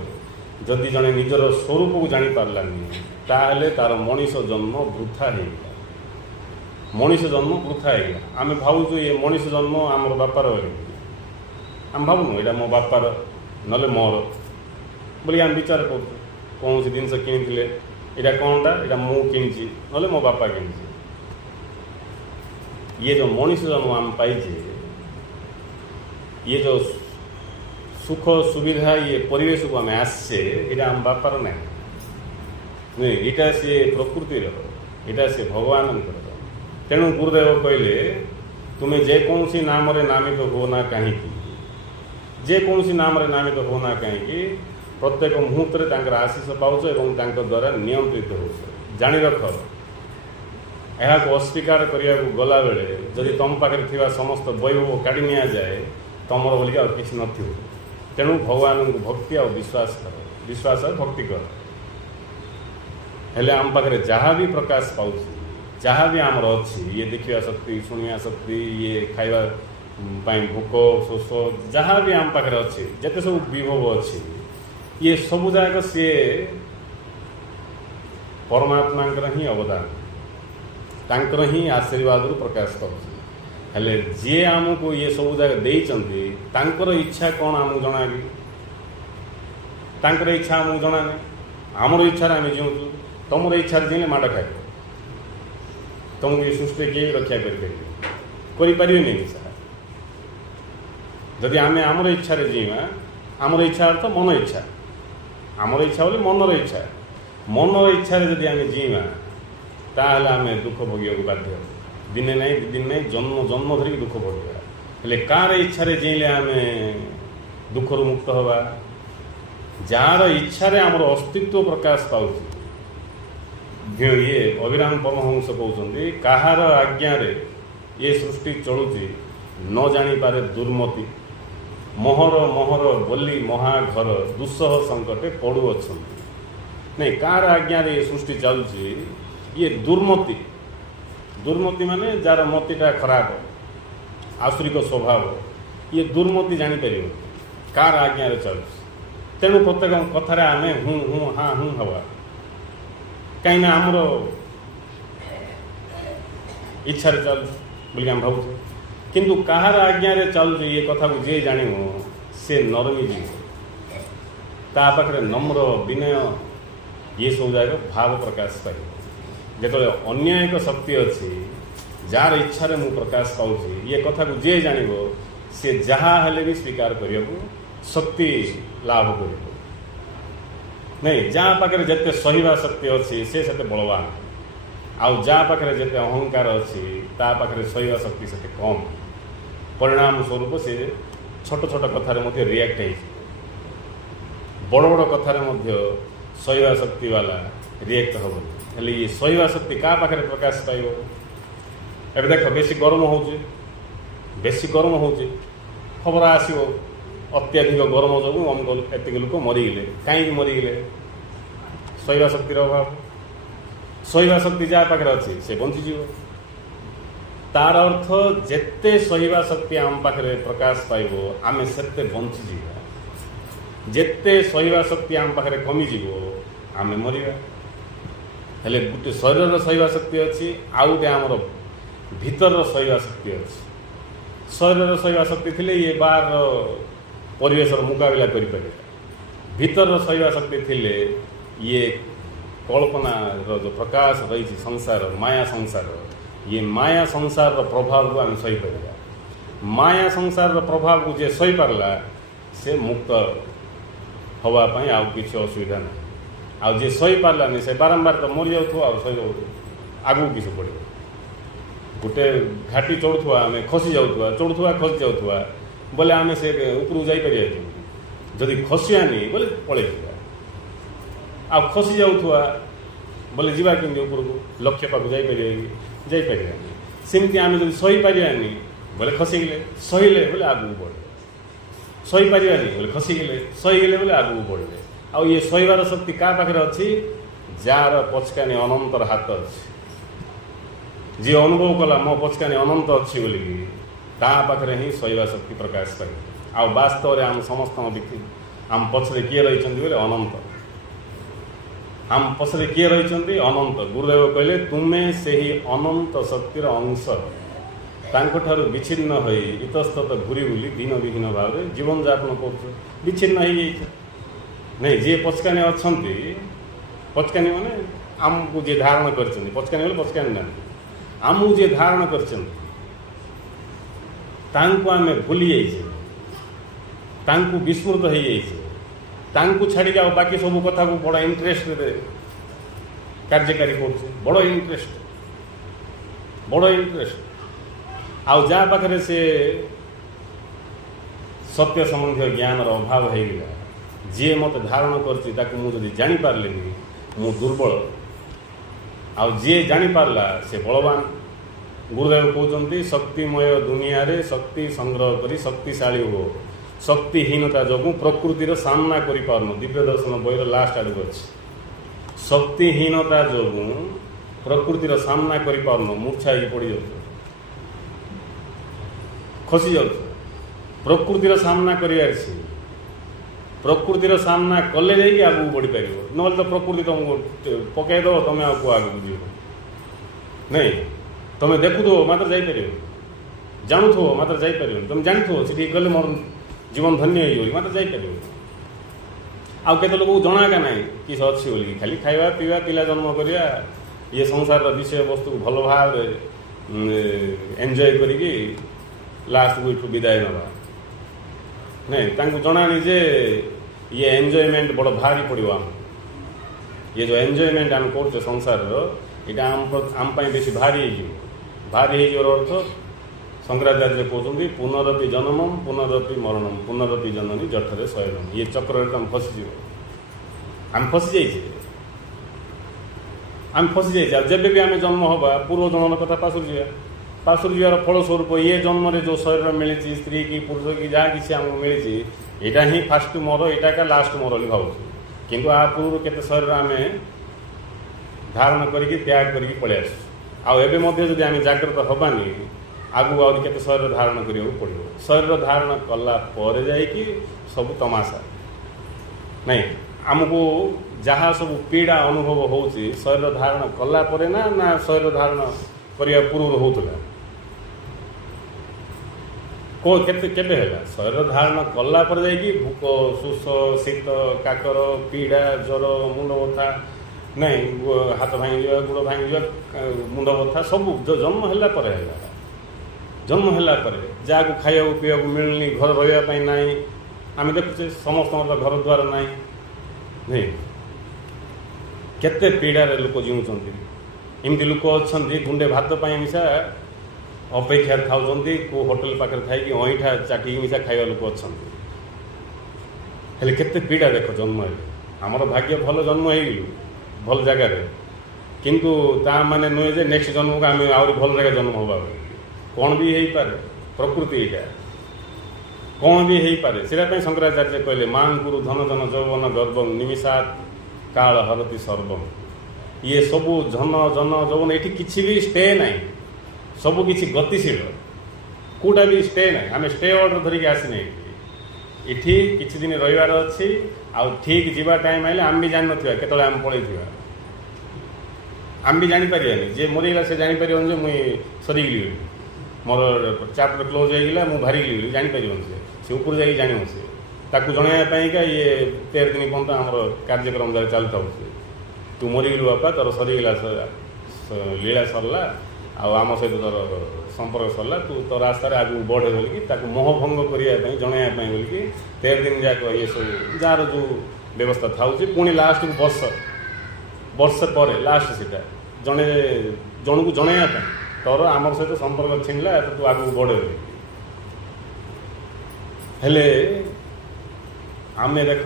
ଯଦି ଜଣେ ନିଜର ସ୍ୱରୂପକୁ ଜାଣିପାରିଲାନି ତାହେଲେ ତାର ମଣିଷ ଜନ୍ମ ବୃଥା ହେଇଗଲା। ମଣିଷ ଜନ୍ମ ବୃଥା ହେଇଗଲା। ଆମେ ଭାବୁଛୁ ଏ ମଣିଷ ଜନ୍ମ ଆମର ବାପାର, ଆମେ ଭାବୁନୁ ଏଇଟା ମୋ ବାପାର ନହେଲେ ମୋର ବୋଲି ଆମେ ବିଚାର କରୁଛୁ। କୌଣସି ଜିନିଷ କିଣିଥିଲେ ଏଇଟା କ'ଣଟା? ଏଇଟା ମୁଁ କିଣିଛି ନହେଲେ ମୋ ବାପା କିଣିଛି। ଇଏ ଯେଉଁ ମଣିଷ ଜନ୍ମ ଆମେ ପାଇଛେ, ଇଏ ଯେଉଁ ସୁଖ ସୁବିଧା ଇଏ ପରିବେଶକୁ ଆମେ ଆସିଛେ ଏଇଟା ଆମ ବାପାର ନାହିଁ, ଏଇଟା ସିଏ ପ୍ରକୃତିର, ଏଇଟା ସିଏ ଭଗବାନଙ୍କର। ତେଣୁ ଗୁରୁଦେବ କହିଲେ ତୁମେ ଯେକୌଣସି ନାମରେ ନାମିତ ହୁଅ ନା କାହିଁକି, ଯେକୌଣସି ନାମରେ ନାମିତ ହୁଅ ନା କାହିଁକି ପ୍ରତ୍ୟେକ ମୁହୂର୍ତ୍ତରେ ତାଙ୍କର ଆଶୀଷ ପାଉଛ ଏବଂ ତାଙ୍କ ଦ୍ୱାରା ନିୟନ୍ତ୍ରିତ ହେଉଛ। ଜାଣି ରଖ, ଏହାକୁ ଅସ୍ୱୀକାର କରିବାକୁ ଗଲାବେଳେ ଯଦି ତୁମ ପାଖରେ ଥିବା ସମସ୍ତ ବୈଭବ କାଢ଼ି ନିଆଯାଏ ତୁମର ବୋଲିକି ଆଉ କିଛି ନଥିବ। ତେଣୁ ଭଗବାନଙ୍କୁ ଭକ୍ତି ଆଉ ବିଶ୍ୱାସ କର, ବିଶ୍ୱାସ ଆଉ ଭକ୍ତି କର। ହେଲେ ଆମ ପାଖରେ ଯାହା ବି ପ୍ରକାଶ ପାଉଛି, ଯାହା ବି ଆମର ଅଛି, ଇଏ ଦେଖିବା ଶକ୍ତି, ଶୁଣିବା ଶକ୍ତି, ଇଏ ଖାଇବା ପାଇଁ ଭୋକ ଶୋଷ, ଯାହା ବି ଆମ ପାଖରେ ଅଛି, ଯେତେ ସବୁ ବିଭବ ଅଛି, ଇଏ ସବୁ ଯାକ ସିଏ ପରମାତ୍ମାଙ୍କର ହିଁ ଅବଦାନ, ତାଙ୍କର ହିଁ ଆଶୀର୍ବାଦରୁ ପ୍ରକାଶ କରୁଛି। ହେଲେ ଯିଏ ଆମକୁ ଇଏ ସବୁ ଯାକ ଦେଇଛନ୍ତି ତାଙ୍କର ଇଚ୍ଛା କ'ଣ ଆମକୁ ଜଣାବି? ତାଙ୍କର ଇଚ୍ଛା ଆମକୁ ଜଣାନି। ଆମର ଇଚ୍ଛାରେ ଆମେ ଜିଉଛୁ। ତୁମର ଇଚ୍ଛାରେ ଜିଇଲେ ମାଡ଼ ଖାଇବ। ତୁମକୁ ଏ ସୃଷ୍ଟିରେ କିଏ ବି ରକ୍ଷା କରିପାରିବେନି ସାର୍। ଯଦି ଆମେ ଆମର ଇଚ୍ଛାରେ ଜିଇମା, ଆମର ଇଚ୍ଛା ଅର୍ଥ ମନ ଇଚ୍ଛା, ଆମର ଇଚ୍ଛା ବୋଲି ମନର ଇଚ୍ଛା, ମନର ଇଚ୍ଛାରେ ଯଦି ଆମେ ଜିଇମା ତାହେଲେ ଆମେ ଦୁଃଖ ଭୋଗିବାକୁ ବାଧ୍ୟ। ଦିନେ ନାହିଁ ଦୁଇ ଦିନ ନାହିଁ, ଜନ୍ମ ଧରିକି ଦୁଃଖ ଭୋଗିବା। ହେଲେ କାହାର ଇଚ୍ଛାରେ ଜିଇଲେ ଆମେ ଦୁଃଖରୁ ମୁକ୍ତ ହେବା? ଯାହାର ଇଚ୍ଛାରେ ଆମର ଅସ୍ତିତ୍ୱ ପ୍ରକାଶ ପାଉଛି। ଇଏ ଅଭିରାମ ପରମହଂସ କହୁଛନ୍ତି କାହାର ଆଜ୍ଞାରେ ଏ ସୃଷ୍ଟି ଚଳୁଛି ନ ଜାଣିପାରେ ଦୁର୍ମତି, ମୋହର ବୋଲି ମହାଘର ଦୁଃସହ ସଙ୍କଟେ ପଡ଼ୁଅଛନ୍ତି। ନାଇଁ, କାହାର ଆଜ୍ଞାରେ ଏ ସୃଷ୍ଟି ଚାଲୁଛି ଇଏ ଦୁର୍ମତି। ଦୁର୍ମତି ମାନେ ଯାହାର ମତିଟା ଖରାପ, ଆସୁରିକ ସ୍ୱଭାବ, ଇଏ ଦୁର୍ମତି ଜାଣିପାରିବ କାହାର ଆଜ୍ଞାରେ ଚାଲୁଛି। ତେଣୁ ପ୍ରତ୍ୟେକ କଥାରେ ଆମେ ହୁଁ ହୁଁ ହାଁ ହୁଁ ହେବା। କାହିଁକିନା ଆମର ଇଚ୍ଛାରେ ଚାଲୁଛି ବୋଲି ଆମେ ଭାବୁଛୁ। किंतु कहार आज्ञा चलुचे ये कथा को जे जान से नरमी जीव ता पाखे नम्र विनय ये सब जाक भाव प्रकाश पाए जो अन्य एक शक्ति अच्छी जार इच्छा मु प्रकाश पाऊँ ये कथा को जे जान से जहाँ हेले भी स्वीकार करने को शक्ति लाभ कर नहीं जहाँ पाखे जिते सहीवा शक्ति अच्छी से बलवान आउ जहाँ पाखे जिते अहंकार अच्छी ता पाखे सहीवा शक्ति से कम परिणाम स्वरूप से छोट छोट कथार रिएक्ट हो बड़ बड़ कथार सहीवा शक्ति वाला रिएक्ट हम हेले ये सहीवा शक्ति क्या पाखे प्रकाश पाइब एवं देख बेसी गरम हो खबर आसो अत्याधिक गरम जो अमुक एतिक लोक मरीगले कहीं मरीगले सहीवा शक्तिर अभाव सहीवा शक्ति जहाँ पाखे अच्छी से बंचीज तार अर्थ जेते सहीवा शक्ति आम पाखे प्रकाश पाइब आम से बंचीज जेते सहीवा शक्ति आम पाखे कमिज आम मरीबा हेले गोटे शरीर सहीवा शक्ति अच्छी आउ गोटे आमर भीतर सहीवा शक्ति अच्छी शरीर सहीवा शक्ति थी ये बाहर परिवेश मुकाबला करें भीतर सहीवा शक्ति थिले ये कल्पना जो प्रकाश रही संसार माया संसार ये माया संसार प्रभाव को आम सही पार माया संसार प्रभाव को जे सही पार्ला से मुक्त हवापाई आउ किसी असुविधा ना आउ जे सही पार्लानी से बारंबार तो मरी जाऊ सही आगू किसी पड़े गोटे घाटी चढ़ुआ आम खसी जाऊँ चढ़ुआ खसी जाऊँ बोले आम से उपरू जापर जदि खसियानी बोले पलि आ खसी जाऊँ बोले जीवा कि उपरको लक्ष्य पाक जापर सेमती आम जब सही पारानी बोले खसीगले सहीले बोले आगू बढ़े सही पारानी बोले खसीगले सहीगले बोले आगू बढ़े आ ये सहीबार शक्ति क्या पाखे अच्छी जार पचकानी अनंतर हाथ अच्छी जी अनुभव कला मो पचकानी अनंत अच्छी बोल पाखे ही सहीवा शक्ति प्रकाश पाए आ वास्तव में आम समस्त आम पछरे किए रही बोले अनंत आम पछरे किए रही अनंत गुरुदेव कहले तुम्हें से ही अनंत शक्तिर अंश तांको विच्छिन्न हो इतस्तत घूरी बुली दिन विहीन भाव में जीवन यापन कर विच्छिन्न हो नहीं जी पचकानी अच्छा पचकानी माने आमको जी धारण कर पचकानी बोले पचकानी ना आमको जी धारण कर आम भूली जाइए विस्मृत हो जाइए छाड़ी बाकी सब कथा को बड़ा इंटरेस्ट कार्यकारी कर बड़ इंटरेस्ट आउ जहाँ पाखे से सत्य संबंधी ज्ञान अभाव हो गला जी मत धारण कर जापारे मु दुर्बल आउ जी जापारा से बलवान गुरुदेव कहते शक्तिमय दुनिया रे शक्ति संग्रह करी शक्तिशाली हो शक्तिहीनता जो प्रकृतिर सामना कर दिव्य दर्शन बईर लास्ट आड़ अच्छी शक्तिहीनता जो प्रकृतिर सामना कर मूर्छा पड़ जाऊ खसी जाऊ प्रकृतिर सामना कर प्रकृतिर सामना कले जाइए आगू बढ़ी पार ना तो प्रकृति तुमको पकईदेव तुम आगे आगू जीव नहीं तुम देखुव मात्र जापर जानूथ मात्र जापर तुम जानू से गले मोर जीवन धन्य हो मात्र जापर आउ के लोग जनाका ना कि अच्छी बोल खाली खावा पीवा पिला जन्म करिया ये संसार विषय वस्तु को भल भाव एंजॉय करी लास्ट को यू विदाय ना नहीं जनानी जे ये एंजॉयमेंट बड़ भारी पड़ो आम ये जो एंजॉयमेंट आम कर संसार यहाँ आम बेसी भारी हो अर्थ शंकराचार्य कहते पुनरपि जन्मम पुनरपि मरणम पुनरपि जननी जठरे शयनम ये चक्र आम फसीज आम फसी जाइए जब भी आम जन्म हवा पूर्व जन्म कथा पाशुर जीवार फलस्वरूप ये जन्म जो शरीर मिली स्त्री की पुरुष की जहाँ किसी आमको मिली यहाँ ही फास्ट मोर यहाँ का लास्ट मोर बोली भाव किंतु आ पूर्व केते शरीर आम धारण करके त्याग करके पलि आसु आम जागृत हबानी आगू आगे केते शरीर धारण करने पड़ो शरीर धारण कला जाकि सब तमाशा नहीं आमको जहाँ सब पीड़ा अनुभव हो शरीर धारण कला ना शरीर धारण करने पूर्व होता କେବେ ହେଲା ଶରୀର ଧାରଣ କଲା ପରେ ଯାଇକି ଭୋକ ଶୋଷ ଶୀତ କାକର ପୀଡ଼ା ଜ୍ୱର ମୁଣ୍ଡ ବଥା ନାଇଁ ହାତ ଭାଙ୍ଗିଯିବା ଗୋଡ଼ ଭାଙ୍ଗିଯିବା ମୁଣ୍ଡ ବଥା ସବୁ ଜନ୍ମ ହେଲା ପରେ ହେଲା। ଜନ୍ମ ହେଲା ପରେ ଯାହାକୁ ଖାଇବାକୁ ପିଇବାକୁ ମିଳୁନି ଘର ରହିବା ପାଇଁ ନାହିଁ ଆମେ ଦେଖୁଛେ ସମସ୍ତଙ୍କର ଘର ଦ୍ୱାର ନାହିଁ ନାଇଁ କେତେ ପୀଡ଼ାରେ ଲୋକ ଜିଉଛନ୍ତି। ଏମିତି ଲୋକ ଅଛନ୍ତି ଗୁଣ୍ଡେ ଭାତ ପାଇଁ ମିଶା ଅପେକ୍ଷାରେ ଥାଉଛନ୍ତି କେଉଁ ହୋଟେଲ ପାଖରେ ଥାଇକି ଅଇଁଠା ଚାଟିକି ମିଶା ଖାଇବା ଲୋକ ଅଛନ୍ତି। ହେଲେ କେତେ ପୀଡ଼ା ଦେଖ ଜନ୍ମ ହେଲେ। ଆମର ଭାଗ୍ୟ ଭଲ ଜନ୍ମ ହେଇଗଲୁ ଭଲ ଜାଗାରେ କିନ୍ତୁ ତା ମାନେ ନୁହେଁ ଯେ ନେକ୍ସଟ ଜନ୍ମକୁ ଆମେ ଆହୁରି ଭଲ ଜାଗା ଜନ୍ମ ହେବା ବୋଲି। କ'ଣ ବି ହେଇପାରେ ପ୍ରକୃତି ଏଇଟା କ'ଣ ବି ହେଇପାରେ। ସେଇଟା ପାଇଁ ଶଙ୍କରାଚାର୍ଯ୍ୟ କହିଲେ ମାଙ୍କୁରୁ ଧନ ଜନ ଯୌବନ ଗର୍ବଂ ନିମିଷାତ୍ କାଳ ହରତି ସର୍ବଂ। ଇଏ ସବୁ ଧନ ଜନ ଯୌବନ ଏଠି କିଛି ବି ଷ୍ଟେ ନାହିଁ ସବୁ କିଛି ଗତିଶୀଳ କେଉଁଟା ବି ଷ୍ଟେ ନାହିଁ। ଆମେ ଷ୍ଟେ ଅର୍ଡ଼ର ଧରିକି ଆସିନେ ଏଠି କିଛି ଦିନ ରହିବାର ଅଛି ଆଉ ଠିକ୍ ଯିବା ଟାଇମ୍ ଆଇଲେ ଆମେ ବି ଜାଣିନଥିବା କେତେବେଳେ ଆମେ ପଳେଇଥିବା ଆମେ ବି ଜାଣିପାରିବାନି। ଯେ ମରିଗଲା ସେ ଜାଣିପାରିବନି ଯେ ମୁଇଁ ସରିଗଲି ବୋଲି ମୋର ଚାପ୍ଟର କ୍ଲୋଜ୍ ହେଇଗଲା ମୁଁ ବାହାରିଗଲି ବୋଲି ଜାଣିପାରିବନି ସେ ଉପରୁ ଯାଇକି ଜାଣିବ ସେ ତାକୁ ଜଣାଇବା ପାଇଁକା ଇଏ 13 ଦିନ ପର୍ଯ୍ୟନ୍ତ ଆମର କାର୍ଯ୍ୟକ୍ରମ ଯାକ ଚାଲିଥାଉଛି। ତୁ ମରିଗଲୁ ବାପା ତୋର ସରିଗଲା ଲୀଳା ସରିଲା ଆଉ ଆମ ସହିତ ତୋର ସମ୍ପର୍କ ସରିଲା ତୁ ତୋ ରାସ୍ତାରେ ଆଗକୁ ବଢ଼େ ବୋଲିକି ତାକୁ ମୋହଭଙ୍ଗ କରିବା ପାଇଁ ଜଣାଇବା ପାଇଁ ବୋଲିକି 13 ଦିନ ଯାକ ଇଏ ସବୁ ଯାହାର ଯେଉଁ ବ୍ୟବସ୍ଥା ଥାଉଛି ପୁଣି ଲାଷ୍ଟକୁ ବର୍ଷ ପରେ ଲାଷ୍ଟ ସେଟା ଜଣକୁ ଜଣାଇବା ପାଇଁ ତୋର ଆମର ସହିତ ସମ୍ପର୍କ ଛିଣ୍ଡିଲା ତ ତୁ ଆଗକୁ ବଢ଼େ ବୋଲିକି। ହେଲେ ଆମେ ଦେଖ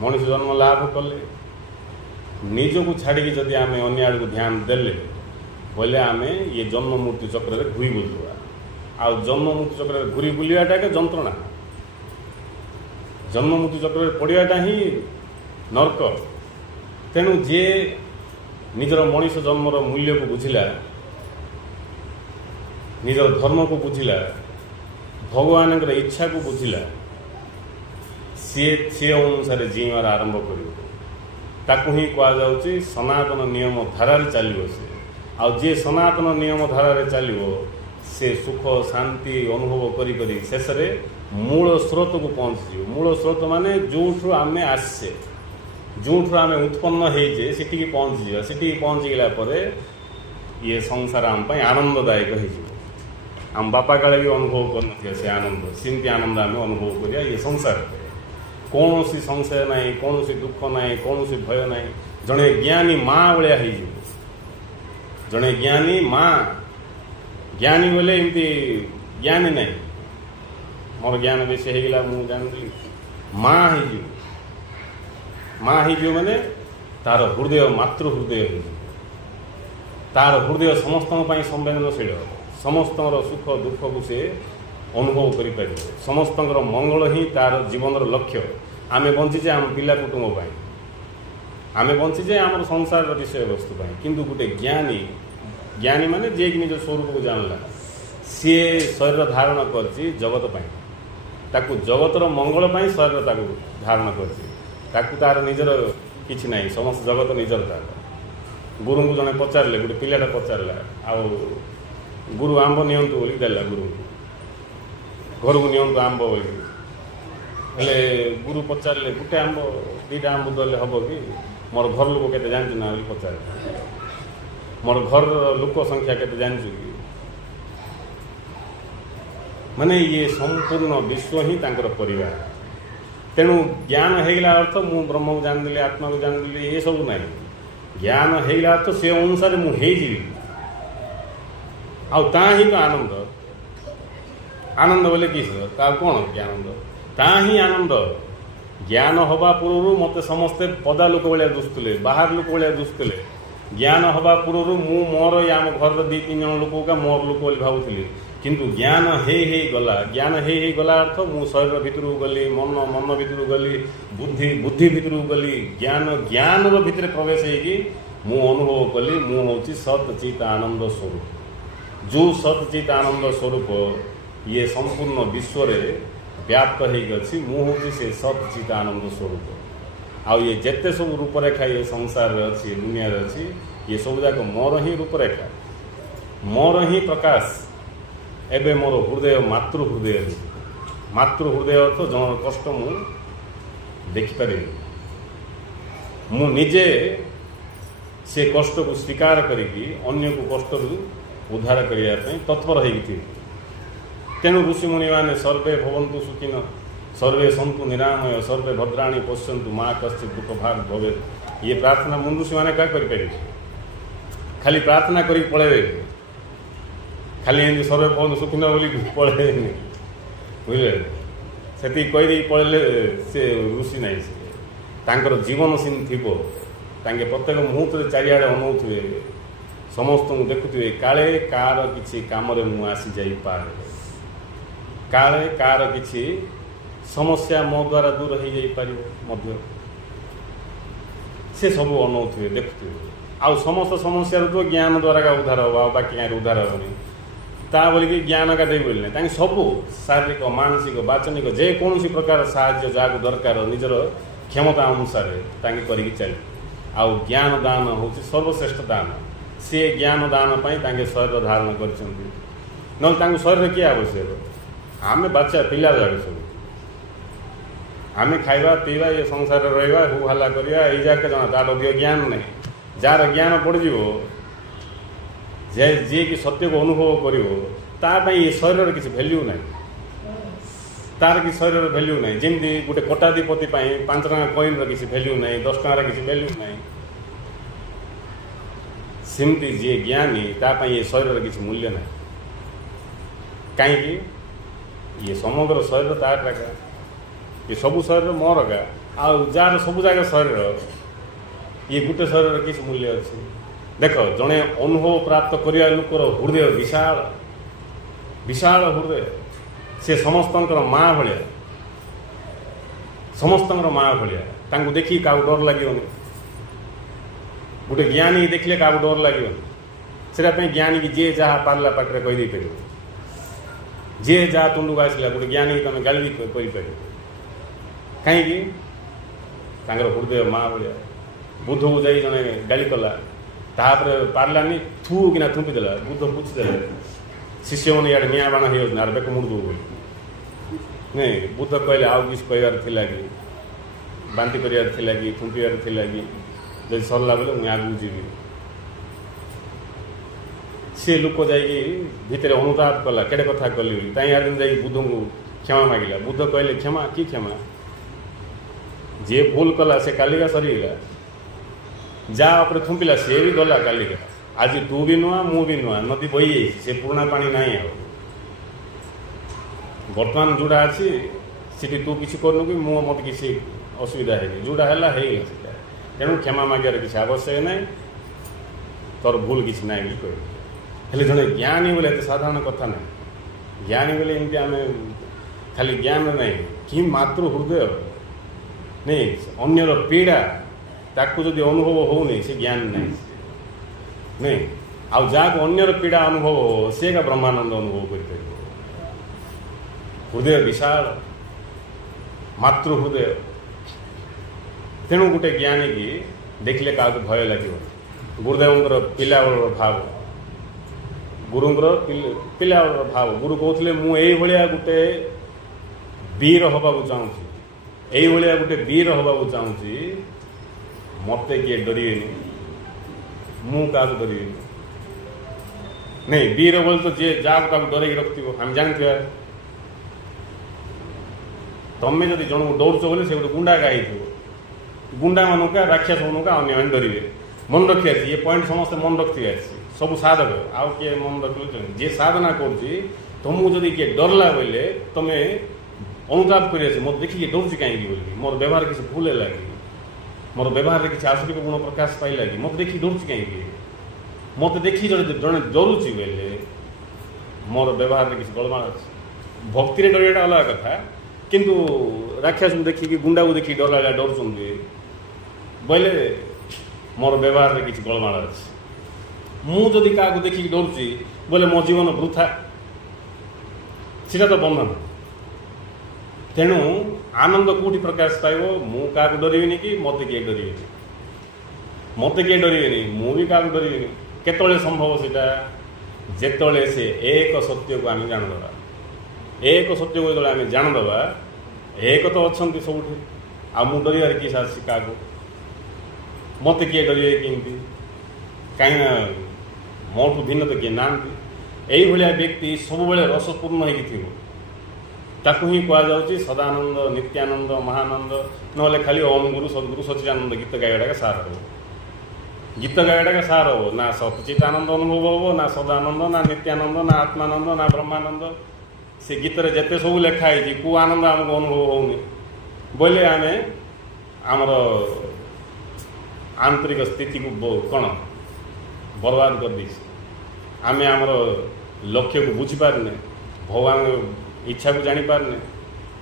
ମଣିଷ ଜନ୍ମ ଲାଭ କଲେ ନିଜକୁ ଛାଡ଼ିକି ଯଦି ଆମେ ଅନ୍ୟ ଆଡ଼କୁ ଧ୍ୟାନ ଦେଲେ ବୋଇଲେ ଆମେ ଇଏ ଜନ୍ମ ମୃତ୍ୟୁ ଚକ୍ରରେ ଘୁରି ବୁଲୁଥିବା। ଆଉ ଜନ୍ମ ମୃତ୍ୟୁ ଚକ୍ରରେ ଘୁରି ବୁଲିବାଟା ଏକ ଯନ୍ତ୍ରଣା। ଜନ୍ମ ମୃତ୍ୟୁ ଚକ୍ରରେ ପଡ଼ିବାଟା ହିଁ ନର୍କ। ତେଣୁ ଯିଏ ନିଜର ମଣିଷ ଜନ୍ମର ମୂଲ୍ୟକୁ ବୁଝିଲା ନିଜର ଧର୍ମକୁ ବୁଝିଲା ଭଗବାନଙ୍କର ଇଚ୍ଛାକୁ ବୁଝିଲା ସିଏ ଅନୁସାରେ ଜୀଇଁବାର ଆରମ୍ଭ କରିବ। ତାକୁ ହିଁ କୁହାଯାଉଛି ସନାତନ ନିୟମ ଧାରାରେ ଚାଲିବ ସେ। ଆଉ ଯିଏ ସନାତନ ନିୟମ ଧାରାରେ ଚାଲିବ ସେ ସୁଖ ଶାନ୍ତି ଅନୁଭବ କରି କରି ଶେଷରେ ମୂଳ ସ୍ରୋତକୁ ପହଞ୍ଚିଯିବ। ମୂଳ ସ୍ରୋତ ମାନେ ଯେଉଁଠୁ ଆମେ ଆସିଛେ ଯେଉଁଠୁ ଆମେ ଉତ୍ପନ୍ନ ହେଇଛେ ସେଠିକି ପହଞ୍ଚିଯିବା। ସେଠିକି ପହଞ୍ଚିଗଲା ପରେ ଇଏ ସଂସାର ଆମ ପାଇଁ ଆନନ୍ଦଦାୟକ ହେଇଯିବ। ଆମ ବାପା କାଳେ ବି ଅନୁଭବ କରିନଥିବା ସେ ଆନନ୍ଦ ସେମିତି ଆନନ୍ଦ ଆମେ ଅନୁଭବ କରିବା ଇଏ ସଂସାରରେ। କୌଣସି ସଂଶୟ ନାହିଁ କୌଣସି ଦୁଃଖ ନାହିଁ କୌଣସି ଭୟ ନାହିଁ। ଜଣେ ଜ୍ଞାନୀ ମା ଭଳିଆ ହେଇଯିବ। ଜଣେ ଜ୍ଞାନୀ ମା ଜ୍ଞାନୀ ବୋଲେ ଏମିତି ଜ୍ଞାନୀ ନାହିଁ ମୋର ଜ୍ଞାନ ବେଶୀ ହେଇଗଲା ମୁଁ ଜାଣିଥିଲି। ମା ହେଇଯିବ। ମା ହେଇଯିବ ମାନେ ତାର ହୃଦୟ ମାତୃ ହୃଦୟ ହେଇଯିବ। ତାର ହୃଦୟ ସମସ୍ତଙ୍କ ପାଇଁ ସମ୍ବେଦନଶୀଳ। ସମସ୍ତଙ୍କର ସୁଖ ଦୁଃଖକୁ ସେ ଅନୁଭବ କରିପାରିବ। ସମସ୍ତଙ୍କର ମଙ୍ଗଳ ହିଁ ତାର ଜୀବନର ଲକ୍ଷ୍ୟ। ଆମେ ବଞ୍ଚିଛେ ଆମ ପିଲା କୁଟୁମ୍ବ ପାଇଁ ଆମେ ବଞ୍ଚିଛେ ଆମର ସଂସାରର ବିଷୟବସ୍ତୁ ପାଇଁ। କିନ୍ତୁ ଗୋଟେ ଜ୍ଞାନୀ ମାନେ ଯିଏକି ନିଜ ସ୍ୱରୂପକୁ ଜାଣିଲା ସିଏ ଶରୀର ଧାରଣ କରିଛି ଜଗତ ପାଇଁ। ତାକୁ ଜଗତର ମଙ୍ଗଳ ପାଇଁ ଶରୀର ତାକୁ ଧାରଣ କରିଛି। ତାକୁ ତାର ନିଜର କିଛି ନାହିଁ ସମସ୍ତ ଜଗତ ନିଜର ତାର। ଗୁରୁଙ୍କୁ ଜଣେ ପଚାରିଲେ ଗୋଟେ ପିଲାଟା ପଚାରିଲା ଆଉ ଗୁରୁ ଆମ୍ବ ନିଅନ୍ତୁ ବୋଲି ଦେଲା ଗୁରୁଙ୍କୁ ଘରକୁ ନିଅନ୍ତୁ ଆମ୍ବ ବୋଲି। ହେଲେ ଗୁରୁ ପଚାରିଲେ ଗୋଟେ ଆମ୍ବ 2ଟା ଆମ୍ବ ଦେଲେ ହେବ କି ମୋର ଘର ଲୋକ କେତେ ଜାଣିଛୁ ନା ବୋଲି ପଚାରିଲେ। ମୋର ଘରର ଲୋକ ସଂଖ୍ୟା କେତେ ଜାଣିଛୁ କି ମାନେ ଇଏ ସମ୍ପୂର୍ଣ୍ଣ ବିଶ୍ୱ ହିଁ ତାଙ୍କର ପରିବାର। ତେଣୁ ଜ୍ଞାନ ହେଇଗଲା ଅର୍ଥ ମୁଁ ବ୍ରହ୍ମକୁ ଜାଣିଦେଲି ଆତ୍ମାକୁ ଜାଣିଦେଲି ଏସବୁ ନାହିଁ। ଜ୍ଞାନ ହେଇଗଲା ଅର୍ଥ ସେ ଅନୁସାରେ ମୁଁ ହେଇଯିବି। ଆଉ ତା ହିଁ ତ ଆନନ୍ଦ। ଆନନ୍ଦ ବୋଲେ କି ତା କ'ଣ କି ଆନନ୍ଦ ତା ହିଁ ଆନନ୍ଦ। ଜ୍ଞାନ ହେବା ପୂର୍ବରୁ ମୋତେ ସମସ୍ତେ ପଦା ଲୋକ ଭଳିଆ ଦୁଶୁଥିଲେ ବାହାର ଲୋକ ଭଳିଆ ଦୁଶୁଥିଲେ। ଜ୍ଞାନ ହେବା ପୂର୍ବରୁ ମୁଁ ମୋର ଆମ ଘରର 2-3 ଜଣ ଲୋକକା ମୋର ଲୋକ ବୋଲି ଭାବୁଥିଲି। କିନ୍ତୁ ଜ୍ଞାନ ହେଇ ଗଲା ଅର୍ଥ ମୁଁ ଶରୀର ଭିତରକୁ ଗଲି ମନ ଭିତରକୁ ଗଲି ବୁଦ୍ଧି ଭିତରକୁ ଗଲି ଜ୍ଞାନର ଭିତରେ ପ୍ରବେଶ ହେଇକି ମୁଁ ଅନୁଭବ କଲି ମୁଁ ହେଉଛି ସତ୍ ଚିତ୍ ଆନନ୍ଦ ସ୍ୱରୂପ। ଯେଉଁ ସତ୍ ଚିତ୍ ଆନନ୍ଦ ସ୍ୱରୂପ ଇଏ ସମ୍ପୂର୍ଣ୍ଣ ବିଶ୍ୱରେ ବ୍ୟାପ୍ତ ହେଇକି ଅଛି। ମୁଁ ହେଉଛି ସେ ସତ୍ ଚିତ୍ ଆନନ୍ଦ ସ୍ୱରୂପ। ଆଉ ଇଏ ଯେତେ ସବୁ ରୂପରେଖା ଇଏ ସଂସାରରେ ଅଛି ଦୁନିଆରେ ଅଛି ଇଏ ସବୁ ଯାକ ମୋର ହିଁ ରୂପରେଖା ମୋର ହିଁ ପ୍ରକାଶ। एबे मोर हृदय मातृ हृदय मातृ हृदय अर्थ जन कष्ट मु देखिपारे मु निजे से कष्ट को स्वीकार करिकी अन्य को कष्ट उद्धार करने तत्पर होती तेणु ऋषिमुनि मैंने सर्वे भवन्तु सुखिन सर्वे सन्तु निरामय सर्वे भद्राणी पश्यन्तु माँ कश्चित् दुख भाग भवे ये प्रार्थना मुन ऋषि मैंने क्या करें खाली प्रार्थना करी पड़े खाली एमती सर्वे भवन्तु सुखिन बोली पड़े बुझे से कहीदे पड़े से ऋषि ना तांकर जीवन सीन थी प्रत्येक मुहूर्त चारिआडे अनौथे समस्त देखुए काले कार किसी काम मु आसी जाइपारे काले कार किसी समस्या मो द्वारा दूर हो जाइपर से सब अनौथे देखुए आउ समस्त समस्या तो ज्ञान द्वारा का उद्धार हम बाकी कहीं उद्धार हेनी ता बोलिकी ज्ञान का दे बोलने सब शारीरिक मानसिक वाचनिक जेकोसी प्रकार साहाय्य जहाँ दरकार निजर क्षमता अनुसार करके चल आउ ज्ञान दान हूँ सर्वश्रेष्ठ दान सी ज्ञान दान पर शरीर धारण कर शरीर किए आवश्यक आम बाचा पिला जाए सब आम खाइबा पीवा ये संसार रहा हु हल्ला करवा ये जाके जना तार अधिक ज्ञान नहीं जार ज्ञान पड़ो जे कि सत्य को अनुभव कर ये शरीर किसी भैल्यू ना तार कि शरीर भैल्यू ना जमी गोटे कोटाधिपति 5 टଙ୍କା कॉइन किसी भैल्यू ना 10 टଙ୍କାର किसी भैल्यू ना सेमती जी ज्ञानी तापाई ये शरीर किसी मूल्य ना कहीं ये समग्र शरीर तार का ये सब शरीर मोर का जार सब जगह शरीर ये गोटे शरीर किसी मूल्य अच्छे देख जड़े अनुभव प्राप्त करने लोकर हृदय विशाल विशाल हृदय से समस्त माँ भाया समस्त माँ भाया देखिए क्या डर लगे गोटे ज्ञानी देखले क्या डर लगे से ज्ञानी की जे जहाँ पार्ला पाटे कहीदे पार जे जहाँ तुंड को आसला गोटे ज्ञानी तुम गाली कर कहीं हृदय माँ भाया बुद्ध को जाई जड़े गाली कला तापर पार्लानी थू किना थुंपीदेला बुद्ध पूछदे शिष्य मैंने इे निआ बाण हो बेक मुड़दू बोली नहीं बुद्ध कहले आउ किसी कहबार थिला कि बांती करार थिला कि थुंपिबार थिला कि जब सरला बोले मुझे आगू जीवी सी लोक जाकि भितर अनुताप कला केड़े कथा कली जा बुद्ध को क्षमा मांगला बुद्ध कहले क्षमा कि क्षमा जे भूल कला से कालिका सरीगला जहाँ अपने थुंपिला सी भी गला कालिका आज तू भी नुआ मु भी नुआ नदी बही जाइए से पुराना पानी ना बर्तमान जोड़ा अच्छी सी तू किसी करनु कि मु मत किसी असुविधा है जोड़ा है तेणु क्षमा मांगार किसी आवश्यक ना तोर भूल किसी ना कह जड़े ज्ञानी बोले साधारण कथा ना ज्ञानी बोले एमती आम खाली ज्ञान ना कि मातृ हृदय नहीं अन्यर पीड़ा ताकू जदि अनुभव होनी से ज्ञान नहीं नहीं आउ जहाँ अन्यर पीड़ा अनुभव हो सी का ब्रह्मानंद अनुभव कर हृदय विशाल मातृ हृदय तेणु गोटे ज्ञानी की देखले क्या भय लगे गुरुदेव पिला भाव गुरुंर पिला भाव गुरु कहते मुझे गोटे वीर हवा चाहूँगी यही गोटे वीर हवा चाहूँगी मत किए डरे मु क्या डर नहीं वीर बोल तो जे जहाँ डर रखी हम जानते तुम्हें जब जन को डरुच बोले से गोटे गुंडा गाई गुंडा मानू का राक्षस मानू का अन्य डरवे मन रखी आसी ये पॉइंट समस्त मन रखी आसी सब साधक आउ किए मन रख जे साधना कर तुमको जदि किए डरला बोले तुम्हें अनुताप कर मत देखिए डरुची कहीं बोल मोर व्यवहार किसी भूल है मोर व्यवहार किसी आसुरिक गुण प्रकाश पाइला कि मत देखी डरुची कहीं मत देखी जड़े जड़े डरुची बोले मोर व्यवहार किसी गलमाल अच्छे भक्ति डरवा अलग कथा किंतु राक्षस को देखिए गुंडा को देखिए डर डरुं बोले मोर व्यवहार किसी गलमाल अच्छे मुझे क्या देखिए डरुची बोले मो जीवन वृथा सीटा तो बंधन तेणु आनंद कौटी प्रकाश पाइब मु क्या डरबी कि मत किए डरबे मत किए डरबे मु भी क्या डरबी केतले संभव सीटा ଯେତେବେଳେ ସେ ଏକ ସତ୍ୟକୁ ଆମେ ଜାଣିଦେବା, ଏକ ସତ୍ୟକୁ ଯେତେବେଳେ ଆମେ ଜାଣିଦେବା, ଏକ ତ ଅଛନ୍ତି ସବୁଠି, ଆଉ ମୁଁ ଡରିବାରେ କିଏ ଆସିଛି କାହାକୁ? ମୋତେ କିଏ ଡରିବେ କେମିତି? କାହିଁକିନା ମୋଠୁ ଭିନ୍ନ ତ କିଏ ନାହାନ୍ତି। ଏଇଭଳିଆ ବ୍ୟକ୍ତି ସବୁବେଳେ ରସପୂର୍ଣ୍ଣ ହେଇକି ଥିବ। ତାକୁ ହିଁ କୁହାଯାଉଛି ସଦାନନ୍ଦ, ନିତ୍ୟାନନ୍ଦ, ମହାନନ୍ଦ, ନହେଲେ ଖାଲି ଓମ୍ ଗୁରୁ ସଦ୍ଗୁରୁ ସଚିଦାନନ୍ଦ ଗୀତ ଗାଇବାଟାକା ସାର ହେବ। ଗୀତ ଗାଇବାଟାକା ସାର ହେବ। ନା ସଚିଦାନନ୍ଦ ଅନୁଭବ ହେବ, ନା ସଦାନନ୍ଦ, ନା ନିତ୍ୟାନନ୍ଦ, ନା ଆତ୍ମାନନ୍ଦ, ନା ବ୍ରହ୍ମାନନ୍ଦ। ସେ ଗୀତରେ ଯେତେ ସବୁ ଲେଖା ହେଇଛି କେଉଁ ଆନନ୍ଦ ଆମକୁ ଅନୁଭବ ହେଉନି ବୋଇଲେ ଆମେ ଆମର ଆନ୍ତରିକ ସ୍ଥିତିକୁ କ'ଣ ବର୍ବାଦ କରିଦେଇଛୁ। ଆମେ ଆମର ଲକ୍ଷ୍ୟକୁ ବୁଝିପାରୁନେ, ଭଗବାନଙ୍କ ଇଚ୍ଛାକୁ ଜାଣିପାରୁନେ,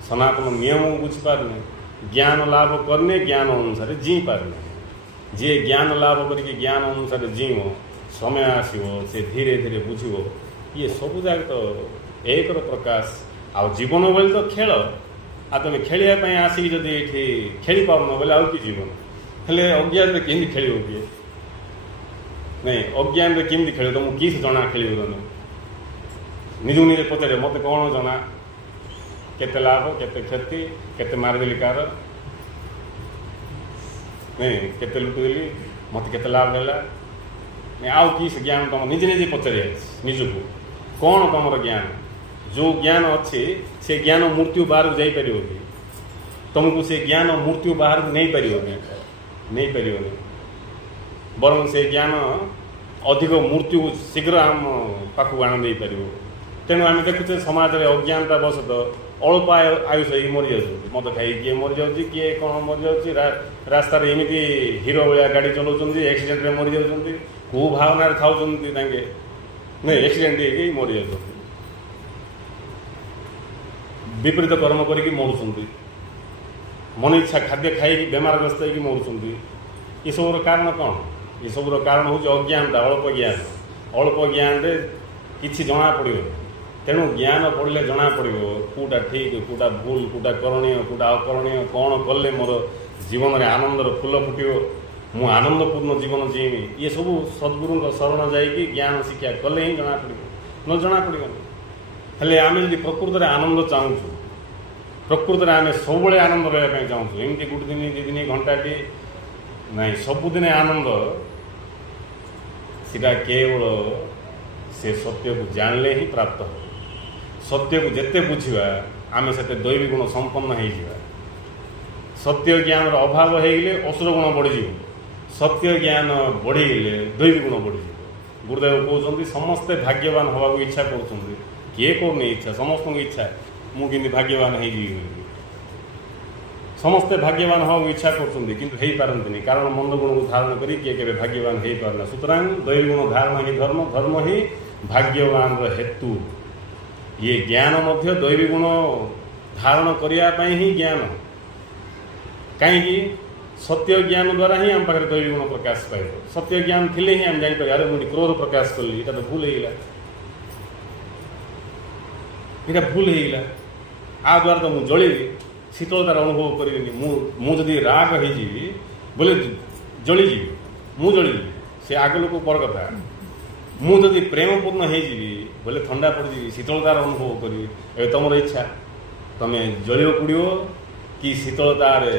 ସନାତନ ନିୟମକୁ ବୁଝିପାରୁନେ, ଜ୍ଞାନ ଲାଭ କରିନେ ଜ୍ଞାନ ଅନୁସାରେ ଜୀଇ ପାରୁନେ। ଯିଏ ଜ୍ଞାନ ଲାଭ କରିକି ଜ୍ଞାନ ଅନୁସାରେ ଜୀଇବ, ସମୟ ଆସିବ ସେ ଧୀରେ ଧୀରେ ବୁଝିବ ଇଏ ସବୁ ଯାକ ତ ଏକର ପ୍ରକାଶ। ଆଉ ଜୀବନ ବୋଲି ତ ଖେଳ। ଆଉ ତୁମେ ଖେଳିବା ପାଇଁ ଆସିକି ଯଦି ଏଇଠି ଖେଳିପାରୁନ ବୋଲେ ଆଉ କି ଜୀବନ? ହେଲେ ଅଜ୍ଞାନରେ କେମିତି ଖେଳିବ କିଏ? ନାଇଁ, ଅଜ୍ଞାନରେ କେମିତି ଖେଳିବ? ତମକୁ କିସ ଜଣା ଖେଳିବ? ତମେ ନିଜକୁ ନିଜେ ପଚାରେ, ମୋତେ କ'ଣ ଜଣା? କେତେ ଲାଭ, କେତେ କ୍ଷତି, କେତେ ମାରିଦେଲି କାହାର, ନାଇଁ କେତେ ଲୁଟିଦେଲି, ମୋତେ କେତେ ଲାଭ ହେଲା? ନାଇଁ, ଆଉ କି ସେ ଜ୍ଞାନ ତୁମ ନିଜେ ନିଜେ ପଚାରିବା ନିଜକୁ, କ'ଣ ତୁମର ଜ୍ଞାନ? ଯେଉଁ ଜ୍ଞାନ ଅଛି ସେ ଜ୍ଞାନ ମୃତ୍ୟୁ ବାହାରକୁ ଯାଇପାରିବ କି? ତୁମକୁ ସେ ଜ୍ଞାନ ମୃତ୍ୟୁ ବାହାରକୁ ନେଇପାରିବ କି? ନେଇପାରିବନି। ବରଂ ସେ ଜ୍ଞାନ ଅଧିକ ମୃତ୍ୟୁକୁ ଶୀଘ୍ର ଆମ ପାଖକୁ ଆଣି ଦେଇପାରିବ। ତେଣୁ ଆମେ ଦେଖୁଛେ ସମାଜରେ ଅଜ୍ଞାନତା ବଶତଃ ଅଳ୍ପ ଆୟୁଷ ହେଇକି ମରିଯାଉଛନ୍ତି। ମଦ ଖାଇକି କିଏ ମରିଯାଉଛି, କିଏ କ'ଣ ମରିଯାଉଛି, ରାସ୍ତାରେ ଏମିତି ହିରୋ ଭଳିଆ ଗାଡ଼ି ଚଲାଉଛନ୍ତି, ଆକ୍ସିଡେଣ୍ଟରେ ମରିଯାଉଛନ୍ତି। କେଉଁ ଭାବନାରେ ଥାଉଛନ୍ତି ତାଙ୍କେ, ନାଇଁ ଆକ୍ସିଡେଣ୍ଟ ହେଇକି ମରିଯାଉଛନ୍ତି। ବିପରୀତ କର୍ମ କରିକି ମରୁଛନ୍ତି, ମନ ଇଚ୍ଛା ଖାଦ୍ୟ ଖାଇକି ବେମାରଗ୍ରସ୍ତ ହେଇକି ମରୁଛନ୍ତି। ଏସବୁର କାରଣ କ'ଣ? ଏସବୁର କାରଣ ହେଉଛି ଅଜ୍ଞାନତା, ଅଳ୍ପ ଜ୍ଞାନ। ଅଳ୍ପ ଜ୍ଞାନରେ କିଛି ଜଣାପଡ଼ିବ। ତେଣୁ ଜ୍ଞାନ ପଢ଼ିଲେ ଜଣାପଡ଼ିବ କେଉଁଟା ଠିକ୍, କେଉଁଟା ଭୁଲ, କେଉଁଟା କରଣୀୟ, କେଉଁଟା ଅକରଣୀୟ, କ'ଣ କଲେ ମୋର ଜୀବନରେ ଆନନ୍ଦର ଫୁଲ ଫୁଟିବ, ମୁଁ ଆନନ୍ଦପୂର୍ଣ୍ଣ ଜୀବନ ଜୀଇବି। ଇଏ ସବୁ ସଦ୍ଗୁରୁଙ୍କ ଶରଣ ଯାଇକି ଜ୍ଞାନ ଶିକ୍ଷା କଲେ ହିଁ ଜଣାପଡ଼ିବ, ନ ଜଣାପଡ଼ିବନି। ହେଲେ ଆମେ ଯଦି ପ୍ରକୃତରେ ଆନନ୍ଦ ଚାହୁଁଛୁ, ପ୍ରକୃତରେ ଆମେ ସବୁବେଳେ ଆନନ୍ଦ ରହିବା ପାଇଁ ଚାହୁଁଛୁ, ଏମିତି ଗୋଟେ ଦିନ, ଦୁଇ ଦିନ, ଘଣ୍ଟାଟି ନାଇଁ, ସବୁଦିନେ ଆନନ୍ଦ, ସେଟା କେବଳ ସେ ସତ୍ୟକୁ ଜାଣିଲେ ହିଁ ପ୍ରାପ୍ତ ହେବ। ସତ୍ୟକୁ ଯେତେ ବୁଝିବା ଆମେ ସେତେ ଦୈବୀ ଗୁଣ ସମ୍ପନ୍ନ ହେଇଯିବା। ସତ୍ୟ ଜ୍ଞାନର ଅଭାବ ହେଇଗଲେ ଅସୁର ଗୁଣ ବଢ଼ିଯିବ, ସତ୍ୟ ଜ୍ଞାନ ବଢ଼ିଗଲେ ଦୈବୀ ଗୁଣ ବଢ଼ିଯିବ। ଗୁରୁଦେବ କହୁଛନ୍ତି ସମସ୍ତେ ଭାଗ୍ୟବାନ ହେବାକୁ ଇଚ୍ଛା କରୁଛନ୍ତି। କିଏ କରୁନି ଇଚ୍ଛା? ସମସ୍ତଙ୍କୁ ଇଚ୍ଛା ମୁଁ କେମିତି ଭାଗ୍ୟବାନ ହେଇଯିବି ବୋଲି। ସମସ୍ତେ ଭାଗ୍ୟବାନ ହେବାକୁ ଇଚ୍ଛା କରୁଛନ୍ତି କିନ୍ତୁ ହେଇପାରନ୍ତିନି, କାରଣ ମନ୍ଦ ଗୁଣକୁ ଧାରଣ କରି କିଏ କେବେ ଭାଗ୍ୟବାନ ହେଇପାରୁନା। ସୁତରାଂ ଦୈବୀ ଗୁଣ ଧାରଣ ହିଁ ଧର୍ମ, ଧର୍ମ ହିଁ ଭାଗ୍ୟବାନର ହେତୁ। ଇଏ ଜ୍ଞାନ ମଧ୍ୟ ଦୈବୀ ଗୁଣ ଧାରଣ କରିବା ପାଇଁ ହିଁ ଜ୍ଞାନ। କାହିଁକି? ସତ୍ୟ ଜ୍ଞାନ ଦ୍ୱାରା ହିଁ ଆମ ପାଖରେ ଦୈବୀ ଗୁଣ ପ୍ରକାଶ ପାଇବ। ସତ୍ୟ ଜ୍ଞାନ ଥିଲେ ହିଁ ଆମେ ଜାଣିପାରିବା, ଆରେ ମୁଁ କ୍ରୋଧ ପ୍ରକାଶ କଲି, ଏଇଟା ତ ଭୁଲ ହେଇଗଲା, ଏଇଟା ଭୁଲ ହେଇଗଲା, ଆ ଦ୍ୱାରା ତ ମୁଁ ଜଳିବି, ଶୀତଳତାର ଅନୁଭବ କରିବିନି। ମୁଁ ଯଦି ରାଗ ହେଇଯିବି ବୋଲେ ଜଳିଯିବି, ମୁଁ ଜଳିଯିବି, ସେ ଆଗ ଲୋକ ବଡ଼ କଥା। ମୁଁ ଯଦି ପ୍ରେମପୂର୍ଣ୍ଣ ହେଇଯିବି ବୋଲେ ଥଣ୍ଡା ପଡ଼ିଯିବି, ଶୀତଳତାର ଅନୁଭବ କରିବି। ଏବେ ତୁମର ଇଚ୍ଛା, ତୁମେ ଜଳିବ ପଡ଼ିବ କି ଶୀତଳତାରେ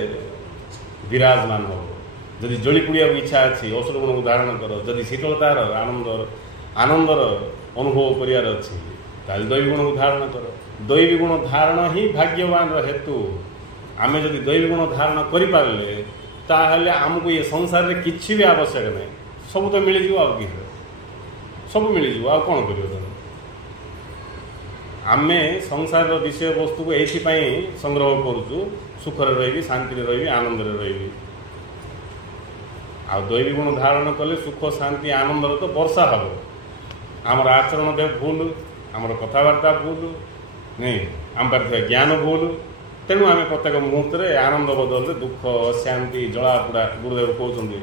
ବିରାଜମାନ ହେବ। ଯଦି ଜଳି ପଡ଼ିବାକୁ ଇଚ୍ଛା ଅଛି ଅସୁର ଗୁଣକୁ ଧାରଣ କର। ଯଦି ଶୀତଳତାର ଆନନ୍ଦର ଅନୁଭବ କରିବାର ଅଛି ତାହେଲେ ଦୈବୀ ଗୁଣକୁ ଧାରଣ କର। ଦୈବୀ ଗୁଣ ଧାରଣ ହିଁ ଭାଗ୍ୟବାନର ହେତୁ। ଆମେ ଯଦି ଦୈବୀ ଗୁଣ ଧାରଣ କରିପାରିଲେ ତାହେଲେ ଆମକୁ ଏ ସଂସାରରେ କିଛି ବି ଆବଶ୍ୟକ ନାହିଁ, ସବୁ ତ ମିଳିଯିବ। ଆଉ କି ସବୁ ମିଳିଯିବ, ଆଉ କ'ଣ କରିବ ତମେ? ଆମେ ସଂସାରର ବିଷୟବସ୍ତୁକୁ ଏଇଥିପାଇଁ ସଂଗ୍ରହ କରୁଛୁ, ସୁଖରେ ରହିବି, ଶାନ୍ତିରେ ରହିବି, ଆନନ୍ଦରେ ରହିବି। ଆଉ ଦୈବୀ ଗୁଣ ଧାରଣ କଲେ ସୁଖ, ଶାନ୍ତି, ଆନନ୍ଦର ତ ବର୍ଷା ହେବ। ଆମର ଆଚରଣ ଦେହ ଭୁଲ, ଆମର କଥାବାର୍ତ୍ତା ଭୁଲ, ନାଇଁ ଆମ ପାଖରେ ଥିବା ଜ୍ଞାନ ଭୁଲ। ତେଣୁ ଆମେ ପ୍ରତ୍ୟେକ ମୁହୂର୍ତ୍ତରେ ଆନନ୍ଦ ବଦଳରେ ଦୁଃଖ, ଅଶାନ୍ତି, ଜଳାପୋଡ଼ା। ଗୁରୁଦେବ କହୁଛନ୍ତି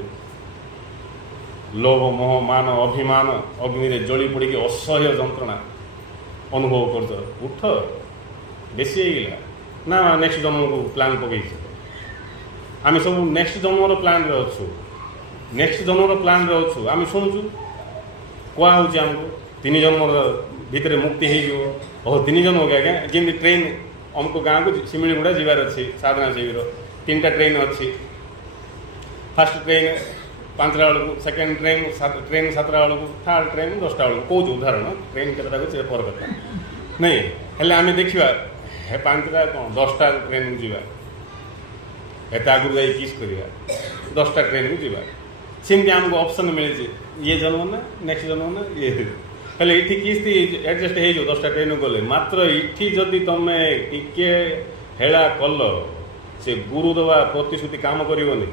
ଲୋଭ, ମୋହ, ମାନ, ଅଭିମାନ ଅଗ୍ନିରେ ଜଳି ପଡ଼ିକି ଅସହ୍ୟ ଯନ୍ତ୍ରଣା ଅନୁଭବ କରୁଛ। ଉଠ, ବେଶୀ ହେଇଗଲା ନା ନେକ୍ସଟ ଜନ୍ମକୁ ପ୍ଲାନ୍ ପକାଇଛ? ଆମେ ସବୁ ନେକ୍ସଟ ଜନ୍ମର ପ୍ଲାନ୍ରେ ଅଛୁ, ନେକ୍ସଟ ଜନ୍ମର ପ୍ଲାନ୍ରେ ଅଛୁ। ଆମେ ଶୁଣୁଛୁ କୁହାହେଉଛି ଆମକୁ तीन जन्म भितर मुक्ति हो 3 जन्म के आज्ञा जमी ट्रेन अमको गाँव को शिमिलीगुड़ा जीवार अच्छी साधना शिविर 3टा ट्रेन अच्छी फास्ट ट्रेन 5टा बेलू सेकेंड ट्रेन 7टा बेलू थर्ड ट्रेन 10टा बेलू कौच उदाहरण ट्रेन के पर कथा नहीं हेल्ले आम देखा हे 5टा कौन 10टा ट्रेन को जावा एत आगुरी जाए किस करवा 10टा ट्रेन को जावा सेमती आमको ऑप्शन मिले ये जन्म ना नेक्स्ट जन्म ना ये हेल्ले ये किस एडजस्ट हो 10टा ट्रेन गले मात्र इठी जदि तुम टिके हेला कल से गुरु दवा प्रतिश्रुति काम करनी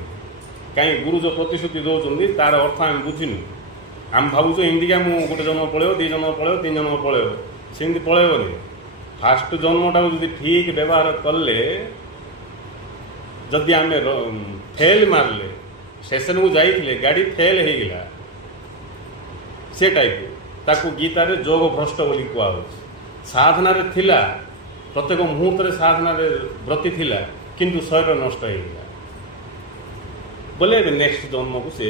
कहीं गुरु जो प्रतिश्रुति दौरान तार अर्थ आम बुझीनु आम भावुँ इंडिका मुझे गोटे जन्म पलैब 2 जन्म पलैब 3 जन्म पलैब सेमती पलैबनी फास्ट जन्मटा जब ठीक व्यवहार कले जदि आम फेल मारले स्टेशन को जाइए गाड़ी फेल हो गला से टाइप ताकू गीतार जोग भ्रष्ट बोली कहु साधना थिला प्रत्येक मुहूर्त साधना व्रती थिला किंतु शरीर नष्ट हो गला बोले नेक्स्ट जन्म को से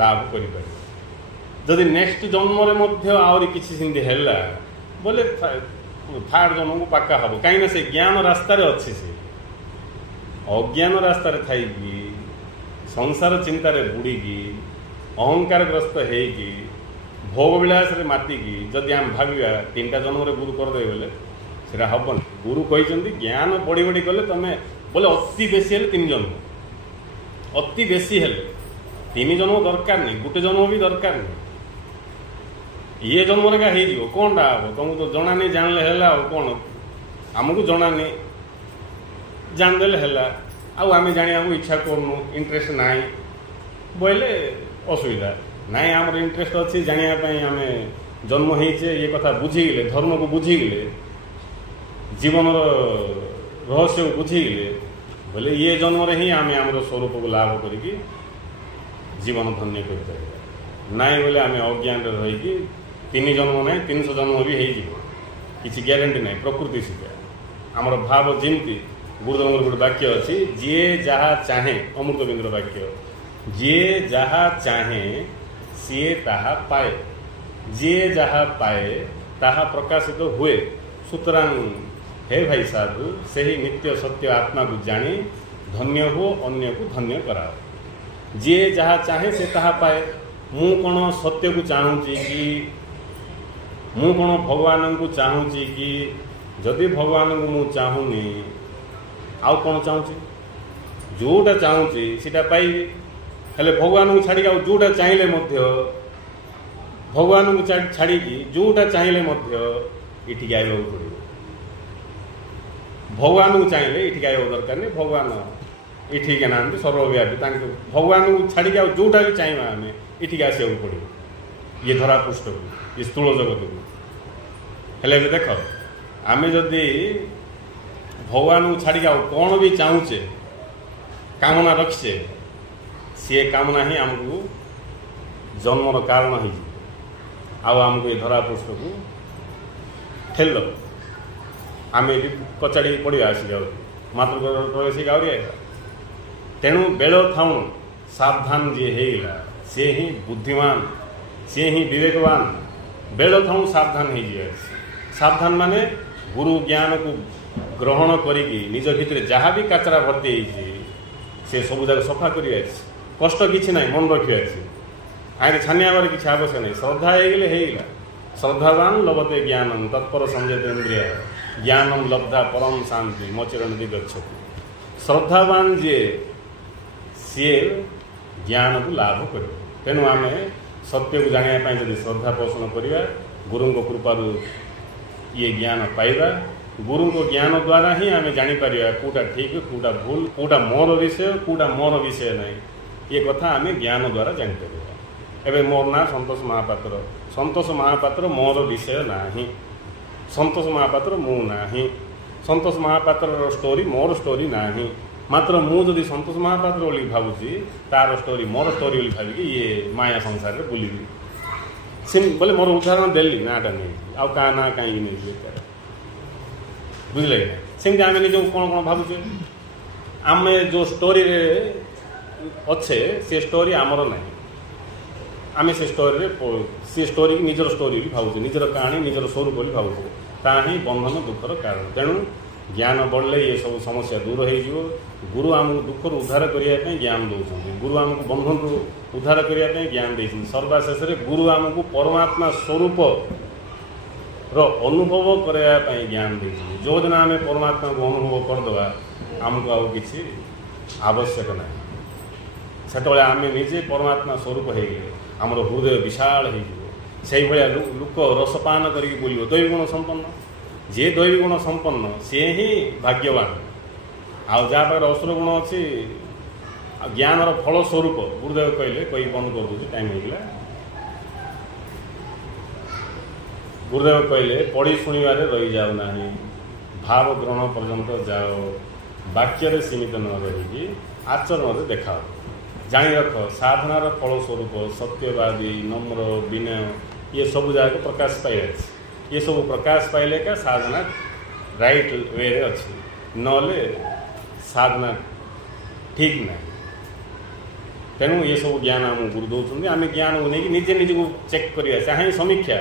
लाभ कर जदि नेक्स्ट जन्म आहरी किसी है बोले थार्ड जन्म को पक्का हम कहीं से ज्ञान रास्तार अच्छे से अज्ञान रास्तार थी संसार चिंतार बुड़ीकी अहंकारग्रस्त होगी भोग विलास मातिकी जदि आम भाविया 3टा जन्म गुरु करदे बोले से हेन गुरु कहते ज्ञान बढ़ी बढ़ी गले तुम बोले अति बेसी हेल्ले 3 जन्म अति बेसी हेल्ले 3 जन्म दरकार नहीं गोटे जन्म भी दरकार नहीं ये जन्म का हो कौनटा हम तुमको तो जना नहीं जानले है कौन आमको जना नहीं जानदेले है आम जाना इच्छा करूँ इंटरेस्ट ना बोले असुविधा नाई आमर इंटरेस्ट अच्छी जानापी आम जन्म होचे ये कथा बुझीगले धर्म को बुझीगले जीवन रहस्य को बुझीगले बोले ये जन्म ही आम आमर स्वरूप को लाभ करी जीवन धन्य कर नाई बोले आम अज्ञान रही 3 जन्म ना 300 जन्म भी हो किसी ग्यारंटी ना प्रकृति शिक्षा आमर भाव जमती गुरुदेव गोटे वाक्य अच्छी जी जहाँ चाहे अमृत बिंदुर वाक्य जी जहाँ चाहे सी ताहा पाए जी जहाँ पाए ताहा प्रकाशित हुए सुतरां हे भाई साधु से ही नित्य सत्य आत्मा को जानी धन्य हो अन्य को धन्य कराओ जी जहाँ चाहे से ताहा पाए मु कौन सत्य को चाहूँगी कि मु कौन भगवान को चाहूँगी कि जदि भगवान को मु चाहूनी आउ कौन चाहूँगी जोटा चाहूँगी सीटा पाइबी हेले भगवान को छाड़ी जोटा चाहिए भगवान को छाड़ी जोटा चाहिए ये आया पड़ो भगवान को चाहिए ये आया दरकार नहीं भगवान ये ना सर्वव्यापी भगवान को छाड़ी जोटा भी चाहिए आम ये आसवा पड़ो ये धरा पृष्ठ को ये स्थूल जगत को हेले देख आम जदि भगवान को छाड़ी कौन भी चाहूचे कामना रखीचे सी कामना ही आमको जन्मर कारण हो आमको ये धरा पृष्ठ को ठेल आम ये कचाड़ी पड़ा आसी जाऊ मातृ प्रवेश गाँव तेणु बेल था सावधान जी होगा सी ही बुद्धिमान सी ही विवेकवान बेल था सावधान हो सावधान माने गुरु ज्ञान को ग्रहण करी निज भितर जहाँ भी काचरा भर्ती से सब जगह सफा कर कष्ट किसी ना मन रखी आगे छानियाबार किसी आवश्यक नहीं श्रद्धा होगा श्रद्धावान लभते ज्ञानम तत्पर संजय इंद्रिय ज्ञानम लब्धा परम शांति मोचरण दिगछति श्रद्धावान जे सी ज्ञान को लाभ कर तेणु आम सत्य को जानापी जब श्रद्धा पोषण करवा गुरु कृपार ये ज्ञान पाइबा गुरु को ज्ञान द्वारा ही आम जापर कौटा ठीक कौटा भूल कौटा मोर विषय कौटा मोर विषय नहीं ये कथा आम ज्ञान द्वारा जापर एवं मोर ना संतोष महापात्र मोर विषय ना संतोष महापात्र मु ना संतोष महापात्र स्टोरी मोर स्टोरी ना मात्र मुझे संतोष महापात्र बोली भावुची तार स्टोरी मोर स्टोरी बोली भाविकी ये माया संसार में बुलबी सिम बोले मोर उदाहरण देली नाटा नहीं आउ क्या ना कहीं नहीं बुझे सेमती आम निज कौन कौन भावुचे आम जो स्टोरी अच्छे से स्टोरी आमर ना आम से स्टोरी सी स्टोरी की निजर स्टोरी भी भावुचे निजर कहानी निजर स्वरूप भी भावुचे ता ही बंधन दुखर कारण तेणु ज्ञान बढ़ले ये सब समस्या दूर हो गुरु आमको दुखर उद्धार करने ज्ञान दौरान गुरु आमको बंधन रु उद्धार करने ज्ञान दे सर्वशेष गुरु आमको परमात्मा स्वरूप अनुभव करने ज्ञान दे जो दिन आम परमात्मा को अनुभव करदे आमको आउ कि आवश्यक ना से आम निजे परमात्मा स्वरूप हो आमर हृदय विशाल हो लोक रसपान करके बोलो दैवी गुण संपन्न जे दैवी गुण संपन्न सी ही भाग्यवान आउ जहाँ पाखे असुर गुण अच्छी ज्ञानर फल स्वरूप गुरुदेव कहले कही बंद कर दूसरी टाइम होगा गुरुदेव कहले पढ़ी शुणवे रही जाओ ना भाव ग्रहण पर्यंत जाओ वाक्य सीमित न रही आचरण देखाओ जाणी रख साधनार फल स्वरूप सत्यवादी नम्र विनय ये सब जगह प्रकाश पाई ये सब प्रकाश पाइले का साधना राइट वे अच्छी नले साधना ठीक ना तेणु ये सब ज्ञान आम गुरु दौरान आम ज्ञान को नहीं निजे निज को चेक करिया चाहे समीक्षा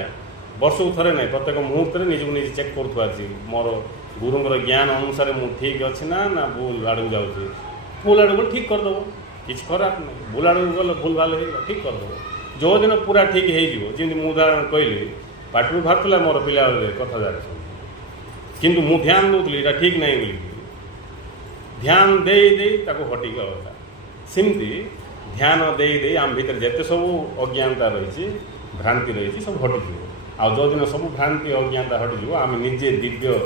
वर्ष को थरे ना प्रत्येक मुहूर्त निजक निजे चेक कर मोर गुरुंर ज्ञान अनुसार मु ठीक अच्छी ना भूल आड़ जाऊँगी भूल आड़ को ठीक करदेव किसी खराब नहीं भूल आड़ गल भूल भाल हो ठीक करदेव जो दिन पूरा ठीक होमती मुझे उदाहरण कहली पार्टी बाहर मोर पिला कथा जाए किंतु मु ध्यान दूसरी यहाँ ठीक नहीं बोल ध्यान दे हटिक कथा सेमती ध्यान दे आम भर जिते सब अज्ञानता रही भ्रांति रही सब हटिज आ जो दिन सब भ्रांति अज्ञानता हटिज आम निजे दिव्य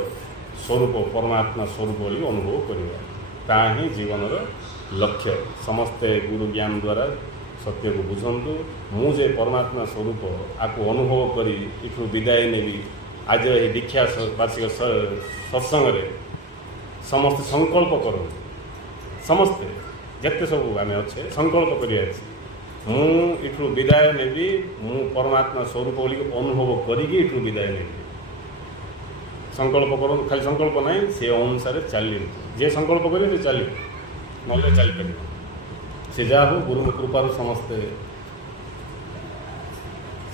स्वरूप परमात्मा स्वरूप बोली अनुभव करवा ही जीवन लक्ष्य समस्ते गुरु ज्ञान द्वारा सत्य को बुझंतु मुझे परमात्मा स्वरूप आपको अनुभव करी इठू विदाय नेबी आज ये दीक्षा वार्षिक सत्संग समस्ते संकल्प करूँ समस्ते जिते सब आम अच्छे संकल्प कर इठू विदाय नेबी मु परमात्मा स्वरूप बोली अनुभव करी इठू विदाय नेबी संकल्प करूँ खाली संकल्प ना से अनुसार चल जे संकल्प करेंगे चल ना चल पार से जहाँ हो गुरु कृपार समस्ते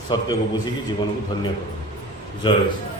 सत्य को बुझिकी जीवन को धन्य कर जय श्री